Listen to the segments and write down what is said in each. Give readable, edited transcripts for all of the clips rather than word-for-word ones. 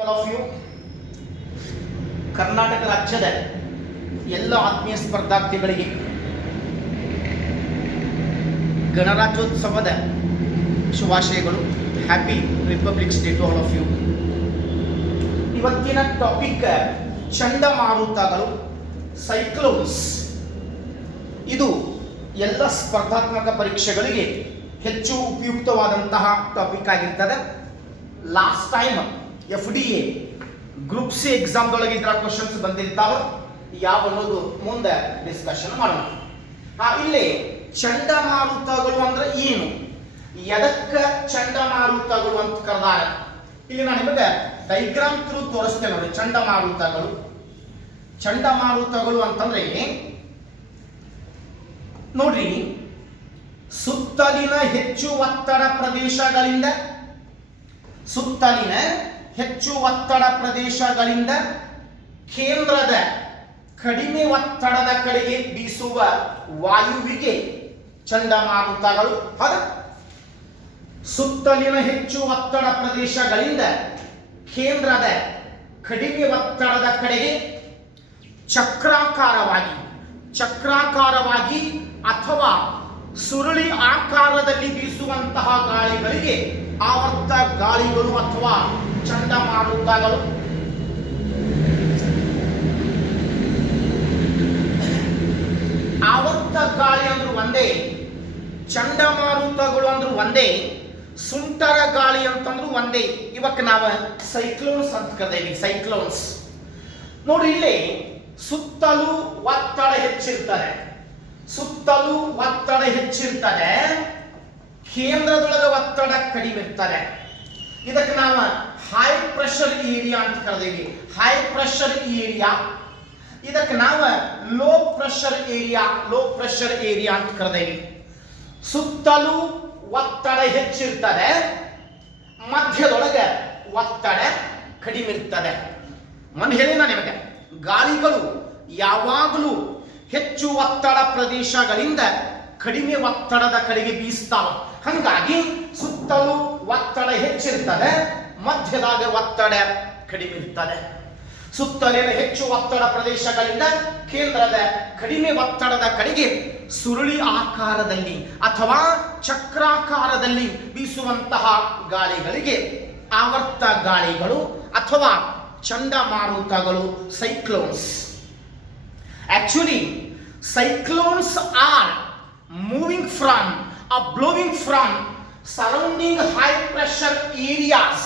All of you, Karnataka ರಾಜ್ಯದ ಎಲ್ಲ ಆತ್ಮೀಯ ಸ್ಪರ್ಧಾರ್ಥಿಗಳಿಗೆ ಗಣರಾಜ್ಯೋತ್ಸವದ ಶುಭಾಶಯಗಳು. Happy republics day to all of you. ಇವತ್ತಿನ ಟಾಪಿಕ್ ಚಂಡಮಾರುತಗಳು, ಸೈಕ್ಲೋನ್ಸ್. ಇದು ಎಲ್ಲ ಸ್ಪರ್ಧಾತ್ಮಕ ಪರೀಕ್ಷೆಗಳಿಗೆ ಹೆಚ್ಚು ಉಪಯುಕ್ತವಾದಂತಹ ಟಾಪಿಕ್ ಆಗಿರ್ತದೆ. Last time FDA group C ಎಕ್ಸಾಮ್ದೊಳಗೆ ಇದರ ಕ್ವಶನ್ಸ್ ಬಂದಿರ್ತಾವೆ. ಯಾವ ಅನ್ನೋದು ಮುಂದೆ ಡಿಸ್ಕಷನ್ ಮಾಡೋಣ. ಇಲ್ಲಿ ಚಂಡಮಾರುತಗಳು ಅಂದ್ರೆ ಏನು, ಎದಕ್ಕ ಚಂಡಮಾರುತಗಳು ಅಂತ ಕರೆದಾರ. ಇಲ್ಲಿ ನಾನು ನಿಮಗೆ ಡೈಗ್ರಾಮ್ ಥ್ರೂ ತೋರಿಸ್ತೇನೆ ನೋಡಿ. ಚಂಡಮಾರುತಗಳು ಅಂತಂದ್ರೆ ನೋಡ್ರಿ, ಸುತ್ತಲಿನ ಹೆಚ್ಚು ಒತ್ತಡ ಪ್ರದೇಶಗಳಿಂದ ಕೇಂದ್ರದ ಕಡಿಮೆ ಒತ್ತಡದ ಕಡೆಗೆ ಬೀಸುವ ವಾಯುವಿಗೆ ಚಂಡಮಾರುತಗಳು. ಸುತ್ತಲಿನ ಹೆಚ್ಚು ಒತ್ತಡ ಪ್ರದೇಶಗಳಿಂದ ಕೇಂದ್ರದ ಕಡಿಮೆ ಒತ್ತಡದ ಕಡೆಗೆ ಚಕ್ರಾಕಾರವಾಗಿ ಅಥವಾ ಸುರುಳಿ ಆಕಾರದಲ್ಲಿ ಬೀಸುವಂತಹ ಗಾಳಿಗಳಿಗೆ ಆವರ್ತ ಗಾಳಿಗಳು ಅಥವಾ ಚಂಡಮಾರುತಗಳು. ಆವರ್ತ ಗಾಳಿ ಅಂದ್ರೂ ಒಂದೇ, ಚಂಡಮಾರುತಗಳು ಅಂದ್ರೂ ಒಂದೇ, ಸುಂಟರ ಗಾಳಿ ಅಂತಂದ್ರೂ ಒಂದೇ. ಇವಕ್ಕೆ ನಾವು ಸೈಕ್ಲೋನ್ಸ್ ಅಂತ ಕರೆದೇವಿ. ಸೈಕ್ಲೋನ್ಸ್ ನೋಡಿ, ಇಲ್ಲಿ ಸುತ್ತಲೂ ಒತ್ತಡ ಹೆಚ್ಚಿರ್ತದೆ, ಕೇಂದ್ರದೊಳಗೆ ಒತ್ತಡ ಕಡಿಮೆ ಇರ್ತಾರೆ. ಇದಕ್ಕೆ ನಾವು ಹೈ ಪ್ರೆಷರ್ ಏರಿಯಾ ಅಂತ ಕರೆದೇವಿ. High pressure area. ಇದಕ್ಕೆ ನಾವು ಲೋ ಪ್ರೆಷರ್ ಏರಿಯಾ ಅಂತ ಕರೆದೇವಿ. ಸುತ್ತಲೂ ಒತ್ತಡ ಹೆಚ್ಚಿರ್ತದೆ, ಮಧ್ಯದೊಳಗೆ ಒತ್ತಡ ಕಡಿಮೆ ಇರ್ತದೆ. ಮೊನ್ನೆ ಹೇಳಿ ನಾನು ನಿಮಗೆ, ಗಾಳಿಗಳು ಯಾವಾಗಲೂ ಹೆಚ್ಚು ಒತ್ತಡ ಪ್ರದೇಶಗಳಿಂದ ಕಡಿಮೆ ಒತ್ತಡದ ಕಡೆಗೆ ಬೀಸ್ತಾವ. ಹಂಗಾಗಿ ಸುತ್ತಲೂ ಒತ್ತಡ ಹೆಚ್ಚಿರ್ತದೆ, ಮಧ್ಯದಾಗ ಒತ್ತಡ ಕಡಿಮೆ ಇರ್ತದೆ. ಸುತ್ತಲಿನ ಹೆಚ್ಚು ಒತ್ತಡ ಪ್ರದೇಶಗಳಿಂದ ಕೇಂದ್ರದ ಕಡಿಮೆ ಒತ್ತಡದ ಕಡೆಗೆ ಸುರುಳಿ ಆಕಾರದಲ್ಲಿ ಅಥವಾ ಚಕ್ರಾಕಾರದಲ್ಲಿ ಬೀಸುವಂತಹ ಗಾಳಿಗಳಿಗೆ ಆವರ್ತ ಗಾಳಿಗಳು ಅಥವಾ ಚಂಡಮಾರುತಗಳು, cyclones. Actually, cyclones are moving from or blowing from surrounding high pressure areas.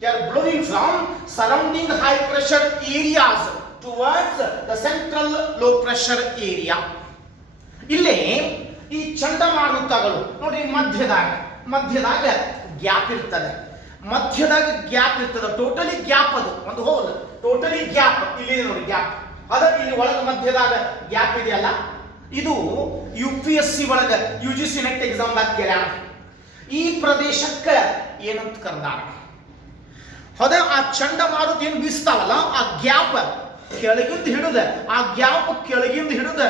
They are blowing from surrounding high pressure areas towards the central low pressure area. ಇಲ್ಲಿ ಈ ಚಂಡಮಾರುತಗಳು ನೋಡಿ, ಮಧ್ಯದಾಗ ಗ್ಯಾಪ್ ಇರ್ತದೆ. ಟೋಟಲಿ ಗ್ಯಾಪ್, ಅದು ಒಂದು ಹೋಲ್, ಟೋಟಲಿ ಗ್ಯಾಪ್. ಇಲ್ಲಿ ನೋಡಿ gap, ಇಲ್ಲಿ ಒಳಗೆ ಮಧ್ಯದಾಗ ಗ್ಯಾಪ್ ಇದೆಯಲ್ಲ, ಇದು UPSC ಒಳಗೆ UGC ನೆಟ್ ಎಕ್ಸಾಮ್ ಕೇಳ್ಯಾರ. ಈ ಪ್ರದೇಶಕ್ಕೆ ಏನಂತ ಕರೆದಾರ? ಆ ಚಂಡಮಾರುತ ಏನು ಬೀಸ್ತಾವಲ್ಲ, ಆ ಗ್ಯಾಪ್ ಕೆಳಗಿಂದ ಹಿಡಿದ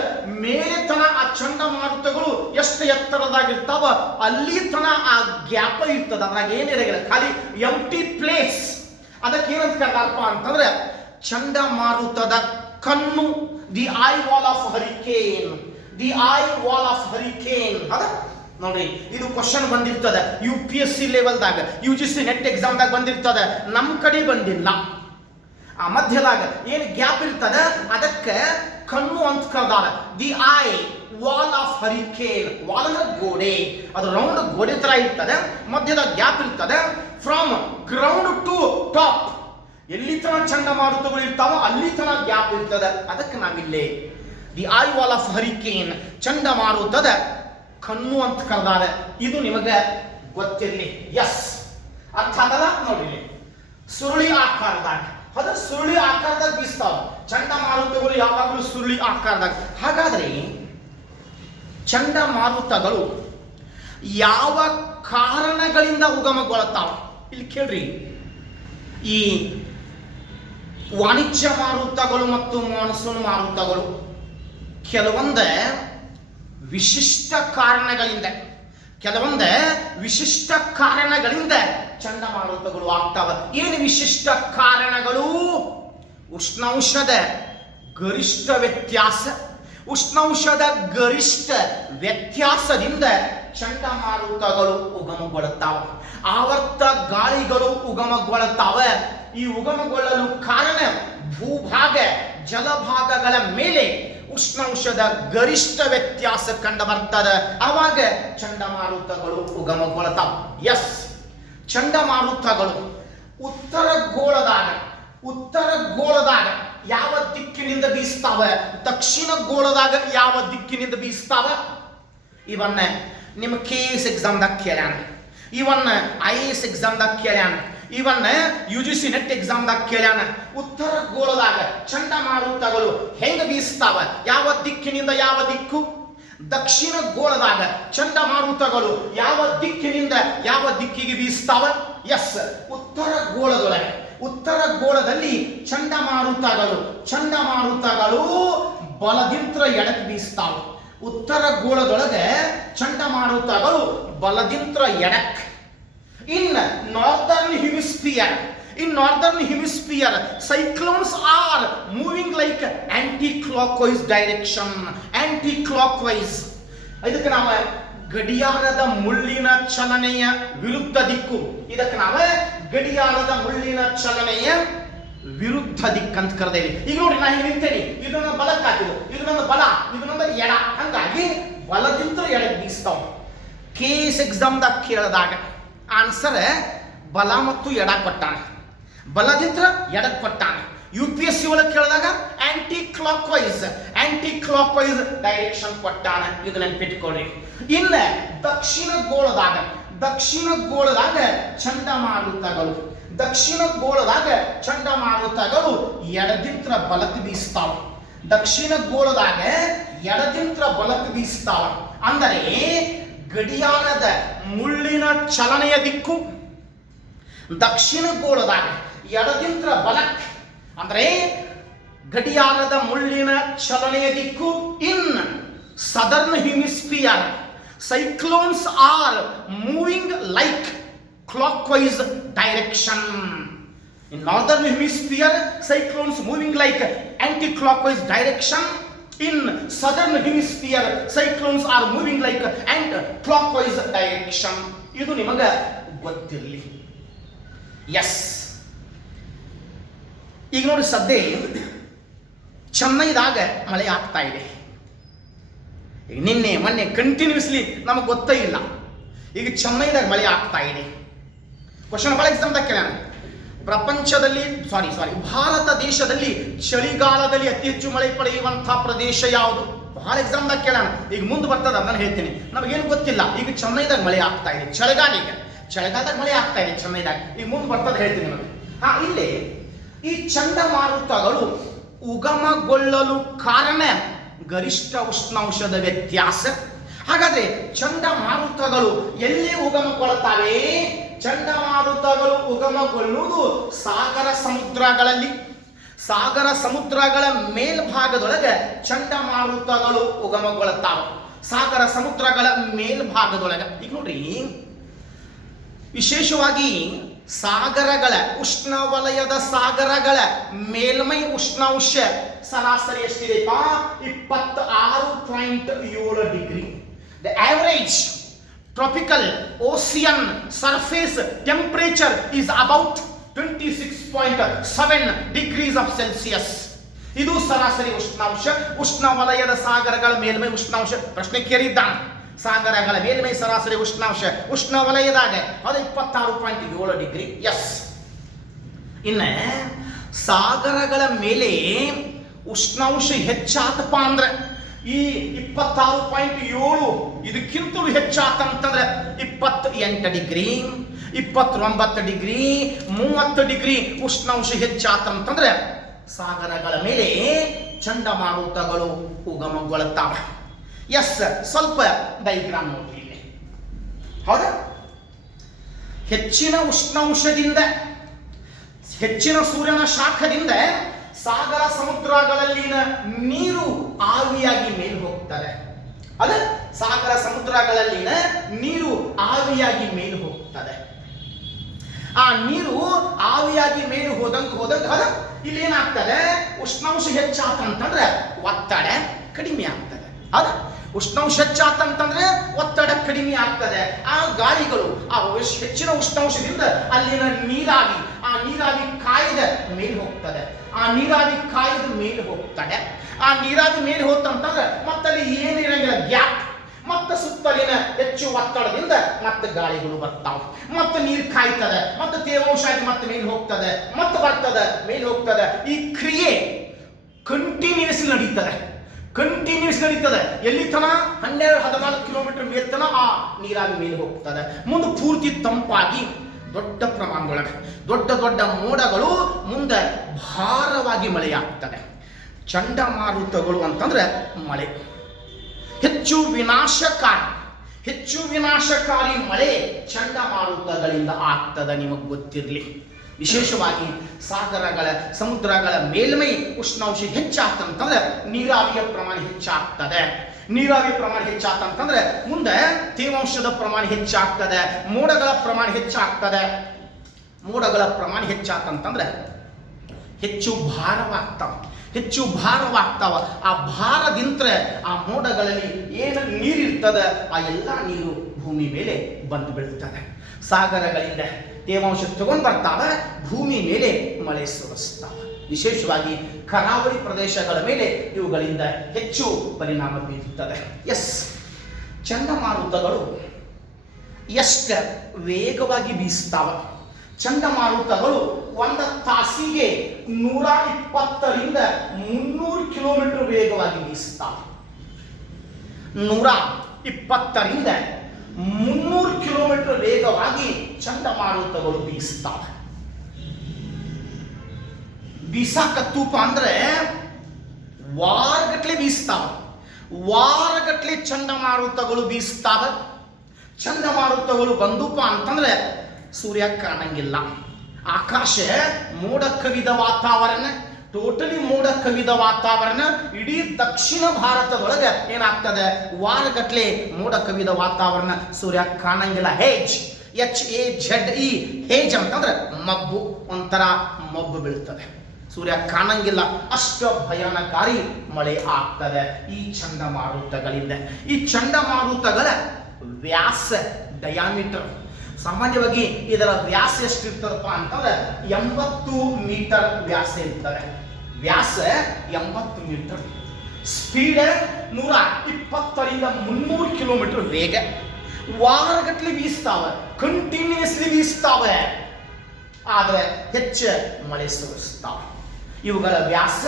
ಮೇಲೆ ತನ ಆ ಚಂಡಮಾರುತಗಳು ಎಷ್ಟು ಎತ್ತರದಾಗಿರ್ತಾವ ಅಲ್ಲಿ ತನ ಆ ಗ್ಯಾಪ್ ಇರ್ತದ. ಅದ್ರಾಗ ಏನಿರಗಿಲ್ಲ, ಖಾಲಿ ಎಂಟಿ ಪ್ಲೇಸ್. ಅದಕ್ಕೆ ಏನಂತ ಕರೆದಾರಪ್ಪ ಅಂತಂದ್ರೆ ಚಂಡಮಾರುತದ ಕಣ್ಣು, the eye wall of hurricane. ನೋಡಿ, ಇದು ಕ್ವಶನ್ ಬಂದಿರ್ತದೆ UPSC ಲೆವೆಲ್ದಾಗ, UGC ನೆಟ್ ಎಕ್ಸಾಮ್ದಾಗ ಬಂದಿರ್ತದೆ. ನಮ್ಮ ಕಡೆ ಬಂದಿಲ್ಲ. ಆ ಮಧ್ಯದಾಗ ಏನು ಗ್ಯಾಪ್ ಇರ್ತದೆ ಅದಕ್ಕೆ ಕಣ್ಣು ಅಂತ ಕರೆದಾರ. The eye wall of hurricane. Wall ಅಂದ್ರೆ ಗೋಡೆ, ಅದು ರೌಂಡ್ ಗೋಡೆ ತರ ಇರ್ತದೆ, ಮಧ್ಯದಾಗ ಗ್ಯಾಪ್ ಇರ್ತದೆ. ಫ್ರಮ್ ಗ್ರೌಂಡ್ ಟು ಟಾಪ್, ಎಲ್ಲಿ ತನ ಚಂಡಮಾರುತಗಳು ಇರ್ತಾವ ಅಲ್ಲಿ ತನ ಗ್ಯಾಪ್ ಇರ್ತದೆ. ಅದಕ್ಕೆ ನಾವಿಲ್ಲಿ the eye wall of hurricane, ಚಂಡಮಾರುತದ ಕಣ್ಣು ಅಂತ ಕರೆದಾರೆ. ಇದು ನಿಮಗೆ ಗೊತ್ತಿರಲಿ. ಎಸ್, ಅರ್ಥ ಆಗಲ್ಲ ನೋಡಿಲಿ. ಸುರುಳಿ ಆಕಾರದಾಗ ಬೀಸ್ತಾವ ಚಂಡಮಾರುತಗಳು, ಯಾವಾಗಲೂ ಸುರುಳಿ ಆಕಾರದಾಗ. ಹಾಗಾದ್ರೆ ಚಂಡಮಾರುತಗಳು ಯಾವ ಕಾರಣಗಳಿಂದ ಉಗಮಗೊಳ್ತಾವ? ಇಲ್ಲಿ ಕೇಳ್ರಿ, ಈ ವಾಣಿಜ್ಯ ಮಾರುತಗಳು ಮತ್ತು ಮಾನ್ಸೂನ್ ಮಾರುತಗಳು ಕೆಲವೊಂದು ವಿಶಿಷ್ಟ ಕಾರಣಗಳಿಂದ ಚಂಡಮಾರುತಗಳು ಆಗ್ತಾವ. ಏನು ವಿಶಿಷ್ಟ ಕಾರಣಗಳು? ಉಷ್ಣಾಂಶದ ಗರಿಷ್ಠ ವ್ಯತ್ಯಾಸ. ಉಷ್ಣಾಂಶದ ಗರಿಷ್ಠ ವ್ಯತ್ಯಾಸದಿಂದ ಚಂಡಮಾರುತಗಳು ಉಗಮಗೊಳ್ಳುತ್ತಾವ. ಆವರ್ತ ಗಾಳಿಗಳು ಉಗಮಗೊಳ್ಳುತ್ತಾವ. ಈ ಉಗಮಗೊಳ್ಳಲು ಕಾರಣ ಭೂಭಾಗ ಜಲಭಾಗಗಳ ಮೇಲೆ ಉಷ್ಣಾಂಶದ ಗರಿಷ್ಠ ವ್ಯತ್ಯಾಸ ಕಂಡು ಬರ್ತದೆ. ಆವಾಗ ಚಂಡಮಾರುತಗಳು ಉಗಮಗೊಳ್ಳುತ್ತಾವ. ಎಸ್, ಚಂಡಮಾರುತಗಳು ಉತ್ತರ ಗೋಳದಾಗ ಯಾವ ದಿಕ್ಕಿನಿಂದ ಬೀಸ್ತಾವ? ದಕ್ಷಿಣ ಗೋಳದಾಗ ಯಾವ ದಿಕ್ಕಿನಿಂದ ಬೀಸ್ತಾವ? ಇವನ್ನ ನಿಮ್ಮ KS ಎಕ್ಸಾಮ್ದಾಗ ಕೇಳ್ಯಾನ, ಇವನ್ನ IAS ಎಕ್ಸಾಮ್ದಾಗ ಕೇಳ್ಯಾನ, ಇವನ್ನ UGC ನೆಟ್ ಎಕ್ಸಾಮ್ದಾಗ ಕೇಳ್ಯಾನ. ಉತ್ತರ ಗೋಳದಾಗ ಚಂಡಮಾರುತಗಳು ಹೆಂಗ ಬೀಸ್ತಾವ? ಯಾವ ದಿಕ್ಕಿನಿಂದ ಯಾವ ದಿಕ್ಕು? ದಕ್ಷಿಣ ಗೋಳದಾಗ ಚಂಡಮಾರುತಗಳು ಯಾವ ದಿಕ್ಕಿನಿಂದ ಯಾವ ದಿಕ್ಕಿಗೆ ಬೀಸ್ತಾವ? ಎಸ್, ಉತ್ತರ ಗೋಳದಲ್ಲಿ ಚಂಡಮಾರುತಗಳು ಬಲದಿಂತ್ರ ಎಡಕ್ಕೆ ಬೀಸ್ತಾವ. ಉತ್ತರ ಗೋಳದೊಳಗೆ ಚಂಡಮಾರುತಗಳು ಬಲದಿಂತ್ರ ಎಡಕ್ಕೆ. In northern hemisphere, cyclones are moving like anti-clockwise direction. ಇದಕ್ಕೆ ನಾವು ಗಡಿಯಾರದ ಮುಳ್ಳಿನ ಚಲನೆಯ ವಿರುದ್ಧ ದಿಕ್ಕು. ಇದಕ್ಕೆ ನಾವು ಗಡಿಯಾರದ ಮುಳ್ಳಿನ ಚಲನೆಯ ವಿರುದ್ಧ ದಿಕ್ಕು ಅಂತ ಕರೆದೇವಿ. ಈಗ ನೋಡಿ, ನಾ ಹಿಂಗೆ ನಿಂತೇನೆ, ಇದು ನನ್ನ ಬಲಕ್ಕೆ ಹಾಕಿದ್ದು, ಇದು ನನ್ನ ಬಲ, ಇದು ನನ್ನ ಎಡ. ಹಂಗಾಗಿ ಬಲದಿಂದ ಎಡಕ್ಕೆ ಬೀಸ್ತಾವ. KS ಎಕ್ಸಾಮ್ದಾಗ ಕೇಳಿದಾಗ ಆನ್ಸರ್ ಬಲ ಮತ್ತು ಎಡ ಕೊಟ್ಟಾನ, ಬಲದಿಂದ ಎಡಕ್ಕೆ ಕೊಟ್ಟಾನ. UPSC ಒಳಗೆ ಕೇಳಿದಾಗ ಆಂಟಿ ಕ್ಲಾಕ್ ವೈಸ್ ಡೈರೆಕ್ಷನ್ ಕೊಟ್ಟಾನ. ಇದು ನೆನ್ಪಿಟ್ಕೊಳ್ಳಿ. ಇನ್ನ ದಕ್ಷಿಣ ಗೋಳದಾಗ ಚಂಡಮಾರುತಗಳು ಎಡದಿಂತ್ರ ಬಲಕ್ಕೆ ಬೀಸ್ತಾವ. ದಕ್ಷಿಣ ಗೋಳದಾಗ ಎಡದಿಂತ್ರ ಬಲಕ್ಕೆ ಬೀಸ್ತಾವ. ಅಂದರೆ ಗಡಿಯಾರದ ಮುಳ್ಳಿನ ಚಲನೆಯ ದಿಕ್ಕು ದಕ್ಷಿಣ ಗೋಳದಾಗ ಎಡದಿಂತ್ರ ಬಲಕ್ಕೆ, ಅಂದ್ರೆ ಗಡಿಯಾರದ ಮುಳ್ಳಿನ ಚಲನೆಯ ದಿಕ್ಕು. In southern hemisphere cyclones are moving like clockwise direction. In northern hemisphere, cyclones moving like anti-clockwise direction. In southern hemisphere, cyclones are moving like anti-clockwise direction. ಇದು ನಿಮಗೆ ಗೊತ್ತಿರಲಿ. ಎಸ್, ಈಗ ನೋಡಿ, ಸದ್ಯ ಚೆನ್ನೈದಾಗ ಮಳೆ ಆಗ್ತಾ ಇದೆ. ಈಗ ನಿನ್ನೆ ಮೊನ್ನೆ ಕಂಟಿನ್ಯೂಸ್ಲಿ ನಮಗೆ ಗೊತ್ತೇ ಇಲ್ಲ. ಈಗ ಚೆನ್ನೈದಾಗ ಮಳೆ ಆಗ್ತಾ ಇದೆ. ಕ್ವಶನ್ ಬಹಳ ಎಕ್ಸಾಮ್ದಾಗ ಕೇಳ್ಯಾನ, ಪ್ರಪಂಚದಲ್ಲಿ ಭಾರತ ದೇಶದಲ್ಲಿ ಚಳಿಗಾಲದಲ್ಲಿ ಅತಿ ಹೆಚ್ಚು ಮಳೆ ಪಡೆಯುವಂತಹ ಪ್ರದೇಶ ಯಾವುದು? ಬಹಳ ಎಕ್ಸಾಮ್ದಾಗ ಕೇಳೋಣ. ಈಗ ಮುಂದೆ ಬರ್ತದ, ನಾನು ಹೇಳ್ತೀನಿ. ನಮಗೇನು ಗೊತ್ತಿಲ್ಲ. ಈಗ ಚೆನ್ನೈದಾಗ ಮಳೆ ಆಗ್ತಾ ಇದೆ, ಚಳಿಗಾಲದಾಗ ಮಳೆ ಆಗ್ತಾ ಇದೆ ಚೆನ್ನೈದಾಗ. ಈಗ ಮುಂದೆ ಬರ್ತದ ಹೇಳ್ತೀನಿ ನಿಮಗೆ. ಇಲ್ಲಿ ಈ ಚಂಡಮಾರುತಗಳು ಉಗಮಗೊಳ್ಳಲು ಕಾರಣ ಗರಿಷ್ಠ ಉಷ್ಣಾಂಶದ ವ್ಯತ್ಯಾಸ. ಹಾಗಾದ್ರೆ ಚಂಡಮಾರುತಗಳು ಎಲ್ಲಿ ಉಗಮಗೊಳ್ಳುತ್ತವೆ? ಚಂಡಮಾರುತಗಳು ಉಗಮಗೊಳ್ಳುವುದು ಸಾಗರ ಸಮುದ್ರಗಳ ಮೇಲ್ಭಾಗದೊಳಗೆ ಚಂಡಮಾರುತಗಳು ಉಗಮಗೊಳ್ಳುತ್ತಾವೆ. ಸಾಗರ ಸಮುದ್ರಗಳ ಮೇಲ್ಭಾಗದೊಳಗೆ. ಈಗ ನೋಡ್ರಿ, ವಿಶೇಷವಾಗಿ ಸಾಗರಗಳ ಉಷ್ಣವಲಯದ ಸಾಗರಗಳ ಮೇಲ್ಮೈ ಉಷ್ಣಾಂಶ ಸರಾಸರಿ ಎಷ್ಟಿದೆಪ್ಪ? 26.7 degree. The average tropical ocean surface temperature is about 26.7 degrees of Celsius. ಇದು ಸರಾಸರಿ ಉಷ್ಣಾಂಶ. ಉಷ್ಣವಲಯದ ಸಾಗರಗಳ ಮೇಲ್ಮೈ ಉಷ್ಣಾಂಶ ಪ್ರಶ್ನೆ ಕೇಳಿದ್ದಾನೆ. ಸಾಗರಗಳ ಮೇಲ್ಮೈ ಸರಾಸರಿ ಉಷ್ಣಾಂಶ ಉಷ್ಣವಲಯದಾಗ ಅದು 26.7 ಡಿಗ್ರಿ. ಎಸ್. ಇನ್ನ ಸಾಗರಗಳ ಮೇಲೆ ಉಷ್ಣಾಂಶ ಹೆಚ್ಚಾತಪ್ಪ ಅಂದ್ರೆ ಈ 26.7 ಇದಕ್ಕಿಂತಲೂ ಹೆಚ್ಚಾತಂತಂದ್ರೆ 28 ಡಿಗ್ರಿ, 29 ಡಿಗ್ರಿ, 30 ಡಿಗ್ರಿ ಉಷ್ಣಾಂಶ ಹೆಚ್ಚಾತಂತಂದ್ರೆ ಸಾಗರಗಳ ಮೇಲೆ ಚಂಡಮಾರುತಗಳು ಉಗಮಗೊಳ್ಳುತ್ತವೆ. ಎಸ್, ಸ್ವಲ್ಪ ಡೈಗ್ರಾಮ್ ನೋಡಿ ಇಲ್ಲಿ. ಹೌದಾ? ಹೆಚ್ಚಿನ ಉಷ್ಣಾಂಶದಿಂದ, ಹೆಚ್ಚಿನ ಸೂರ್ಯನ ಶಾಖದಿಂದ ಸಾಗರ ಸಮುದ್ರಗಳಲ್ಲಿನ ನೀರು ಆವಿಯಾಗಿ ಮೇಲೆ ಹೋಗ್ತಾರೆ. ಅದ ಸಾಗರ ಸಮುದ್ರಗಳಲ್ಲಿನ ನೀರು ಆವಿಯಾಗಿ ಮೇಲೆ ಹೋಗ್ತದೆ. ಆ ನೀರು ಆವಿಯಾಗಿ ಮೇಲೆ ಹೋದಂಗ ಇಲ್ಲಿ ಏನಾಗ್ತದೆ, ಉಷ್ಣಾಂಶ ಹೆಚ್ಚಾತಂತಂದ್ರೆ ಒತ್ತಡ ಕಡಿಮೆ ಆಗ್ತದೆ. ಹೌದಾ? ಉಷ್ಣಾಂಶ ಹೆಚ್ಚಾತಂತಂದ್ರೆ ಒತ್ತಡ ಕಡಿಮೆ ಆಗ್ತದೆ. ಆ ಗಾಳಿಗಳು ಆ ಹೆಚ್ಚಿನ ಉಷ್ಣಾಂಶದಿಂದ ಅಲ್ಲಿನ ನೀರಾವಿ, ಆ ನೀರಾವಿ ಕಾಯ್ದ ಮೇಲೆ ಹೋಗ್ತದೆ. ಆ ನೀರಾವಿ ಕಾಯ್ದ ಮೇಲೆ ಹೋಗ್ತದೆ. ಆ ನೀರಾವಿ ಮೇಲೆ ಹೋತಂತಂದ್ರೆ ಮತ್ತಲ್ಲಿ ಏನಿರಂಗಿಲ್ಲ, ಗ್ಯಾಪ್. ಮತ್ತೆ ಸುತ್ತಲಿನ ಹೆಚ್ಚು ಒತ್ತಡದಿಂದ ಮತ್ತೆ ಗಾಳಿಗಳು ಬರ್ತಾವ, ಮತ್ತೆ ನೀರು ಕಾಯ್ತದೆ, ಮತ್ತೆ ತೇವಾಂಶ ಆಗಿ ಮತ್ತೆ ಮೇಲೆ ಹೋಗ್ತದೆ, ಮತ್ತೆ ಬರ್ತದೆ, ಮೇಲೆ ಹೋಗ್ತದೆ. ಈ ಕ್ರಿಯೆ ಕಂಟಿನ್ಯೂಸ್ ನಡೀತದೆ. ಎಲ್ಲಿ ತನ 12-14 ಕಿಲೋಮೀಟರ್ ಮೇಲೆ ತನ ಆ ನೀರಾಗಿ ಮೇಲೆ ಹೋಗ್ತದೆ. ಮುಂದೆ ಪೂರ್ತಿ ತಂಪಾಗಿ ದೊಡ್ಡ ಪ್ರಮಾಣದೊಳಗೆ ದೊಡ್ಡ ಮೋಡಗಳು ಮುಂದೆ ಭಾರವಾಗಿ ಮಳೆಯಾಗ್ತದೆ. ಚಂಡಮಾರುತಗಳು ಅಂತಂದ್ರೆ ಮಳೆ. ಹೆಚ್ಚು ವಿನಾಶಕಾರಿ ಮಳೆ ಚಂಡಮಾರುತಗಳಿಂದ ಆಗ್ತದೆ. ನಿಮಗೆ ಗೊತ್ತಿರಲಿ. ವಿಶೇಷವಾಗಿ ಸಾಗರಗಳ, ಸಮುದ್ರಗಳ ಮೇಲ್ಮೈ ಉಷ್ಣಾಂಶ ಹೆಚ್ಚಾಗ್ತಂತಂದ್ರೆ ನೀರಾವಿಯ ಪ್ರಮಾಣ ಹೆಚ್ಚಾಗ್ತದೆ. ನೀರಾವಿ ಪ್ರಮಾಣ ಹೆಚ್ಚಾಗ್ತಂತಂದ್ರೆ ಮುಂದೆ ತೇವಾಂಶದ ಪ್ರಮಾಣ ಹೆಚ್ಚಾಗ್ತದೆ, ಮೋಡಗಳ ಪ್ರಮಾಣ ಹೆಚ್ಚಾಗ್ತದೆ. ಮೋಡಗಳ ಪ್ರಮಾಣ ಹೆಚ್ಚಾಗ್ತಂತಂದ್ರೆ ಹೆಚ್ಚು ಭಾರವಾಗ್ತಾವ. ಆ ಭಾರದಿಂದ ಆ ಮೋಡಗಳಲ್ಲಿ ಏನು ನೀರಿರ್ತದೆ ಆ ಎಲ್ಲ ನೀರು ಭೂಮಿ ಮೇಲೆ ಬಂದು ಬೀಳ್ತದೆ. ಸಾಗರಗಳಿಂದ ತೇವಾಂಶ ತಗೊಂಡು ಬರ್ತಾವ, ಭೂಮಿ ಮೇಲೆ ಮಳೆ ಸುರಿಸ್ತಾವ. ವಿಶೇಷವಾಗಿ ಕರಾವಳಿ ಪ್ರದೇಶಗಳ ಮೇಲೆ ಇವುಗಳಿಂದ ಹೆಚ್ಚು ಪರಿಣಾಮ ಬೀರುತ್ತದೆ. ಚಂಡಮಾರುತಗಳು ಎಷ್ಟು ವೇಗವಾಗಿ ಬೀಸ್ತಾವ. ಚಂಡಮಾರುತಗಳು ಒಂದು ತಾಸಿಗೆ 120ರಿಂದ 300 ಕಿಲೋಮೀಟರ್ ವೇಗವಾಗಿ ಬೀಸ್ತಾವ. 120ರಿಂದ 300 ಕಿಲೋಮೀಟರ್ ವೇಗವಾಗಿ ಚಂಡಮಾರುತಗಳು ಬೀಸ್ತಾವ. ಬೀಸಾಕತ್ತೂಪ ಅಂದ್ರೆ ವಾರಗಟ್ಲೆ ಚಂಡಮಾರುತಗಳು ಬೀಸ್ತಾವ. ಚಂಡಮಾರುತಗಳು ಬಂದುಪ ಅಂತಂದ್ರೆ ಸೂರ್ಯ ಕಾಣಂಗಿಲ್ಲ. ಆಕಾಶ ಮೋಡ ಕವಿದ ವಾತಾವರಣ, ಟೋಟಲಿ ಮೋಡ ಕವಿದ ವಾತಾವರಣ. ಇಡೀ ದಕ್ಷಿಣ ಭಾರತದೊಳಗೆ ಏನಾಗ್ತದೆ, ವಾರಗಟ್ಲೆ ಮೋಡ ಕವಿದ ವಾತಾವರಣ, ಸೂರ್ಯ ಕಾಣಂಗಿಲ್ಲ. HAZE ಹೇಜ್ ಅಂತಂದ್ರೆ ಮಬ್ಬು, ಒಂಥರ ಮಬ್ಬು ಬೀಳ್ತದೆ, ಸೂರ್ಯ ಕಾಣಂಗಿಲ್ಲ. ಅಷ್ಟು ಭಯಾನಕಾರಿ ಮಳೆ ಆಗ್ತದೆ ಈ ಚಂಡಮಾರುತಗಳಿಂದ. ಈ ಚಂಡಮಾರುತಗಳ ವ್ಯಾಸ, ಡಯಾಮೀಟರ್, ಸಾಮಾನ್ಯವಾಗಿ ಇದರ ವ್ಯಾಸ ಎಷ್ಟಿರ್ತದಪ್ಪ ಅಂತಂದ್ರೆ 80 ಮೀಟರ್ ವ್ಯಾಸ ಇರ್ತದೆ. ವ್ಯಾಸ 80 ಮೀಟರ್. ಸ್ಪೀಡ್ 120ರಿಂದ 300 ಕಿಲೋಮೀಟರ್ ವೇಗ. ವಾರಗಟ್ಲೆ ಬೀಸ್ತಾವ, ಕಂಟಿನ್ಯೂಸ್ಲಿ ಬೀಸ್ತಾವೆ, ಆದರೆ ಹೆಚ್ಚು ಮಳೆ ಸುರಿಸ್ತಾವ. ಇವುಗಳ ವ್ಯಾಸ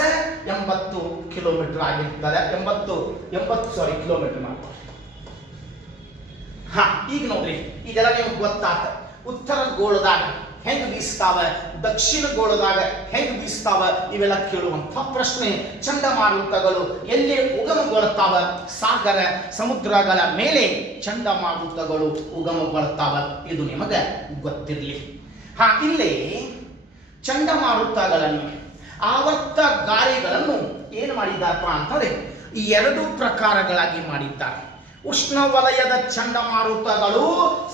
80 ಕಿಲೋಮೀಟರ್ ಆಗಿರ್ತದೆ. 80 ಕಿಲೋಮೀಟರ್ ಮಾಡ್ತಾರೆ. ಈಗ ನೋಡ್ರಿ, ಇದೆಲ್ಲ ನಿಮ್ಗೆ ಗೊತ್ತಾಗ. ಉತ್ತರ ಗೋಳದಾಗ ಹೆಂಗ್ ಬೀಸ್ತಾವ, ದಕ್ಷಿಣ ಗೋಳದಾಗ ಹೆಂಗ್ ಬೀಸ್ತಾವ, ಇವೆಲ್ಲ ಕೇಳುವಂಥ ಪ್ರಶ್ನೆ. ಚಂಡಮಾರುತಗಳು ಎಲ್ಲಿ ಉಗಮಗೊಳ್ತಾವ? ಸಾಗರ, ಸಮುದ್ರಗಳ ಮೇಲೆ ಚಂಡಮಾರುತಗಳು ಉಗಮಗೊಳ್ತಾವ. ಇದು ನಿಮಗೆ ಗೊತ್ತಿರಲಿ. ಇಲ್ಲಿ ಚಂಡಮಾರುತಗಳನ್ನು, ಆವರ್ತ ಗಾಳಿಗಳನ್ನು ಏನು ಮಾಡಿದ್ದಾರಪ್ಪ ಅಂತಂದ್ರೆ 2 ಪ್ರಕಾರಗಳಾಗಿ ಮಾಡಿದ್ದಾರೆ. ಉಷ್ಣವಲಯದ ಚಂಡಮಾರುತಗಳು,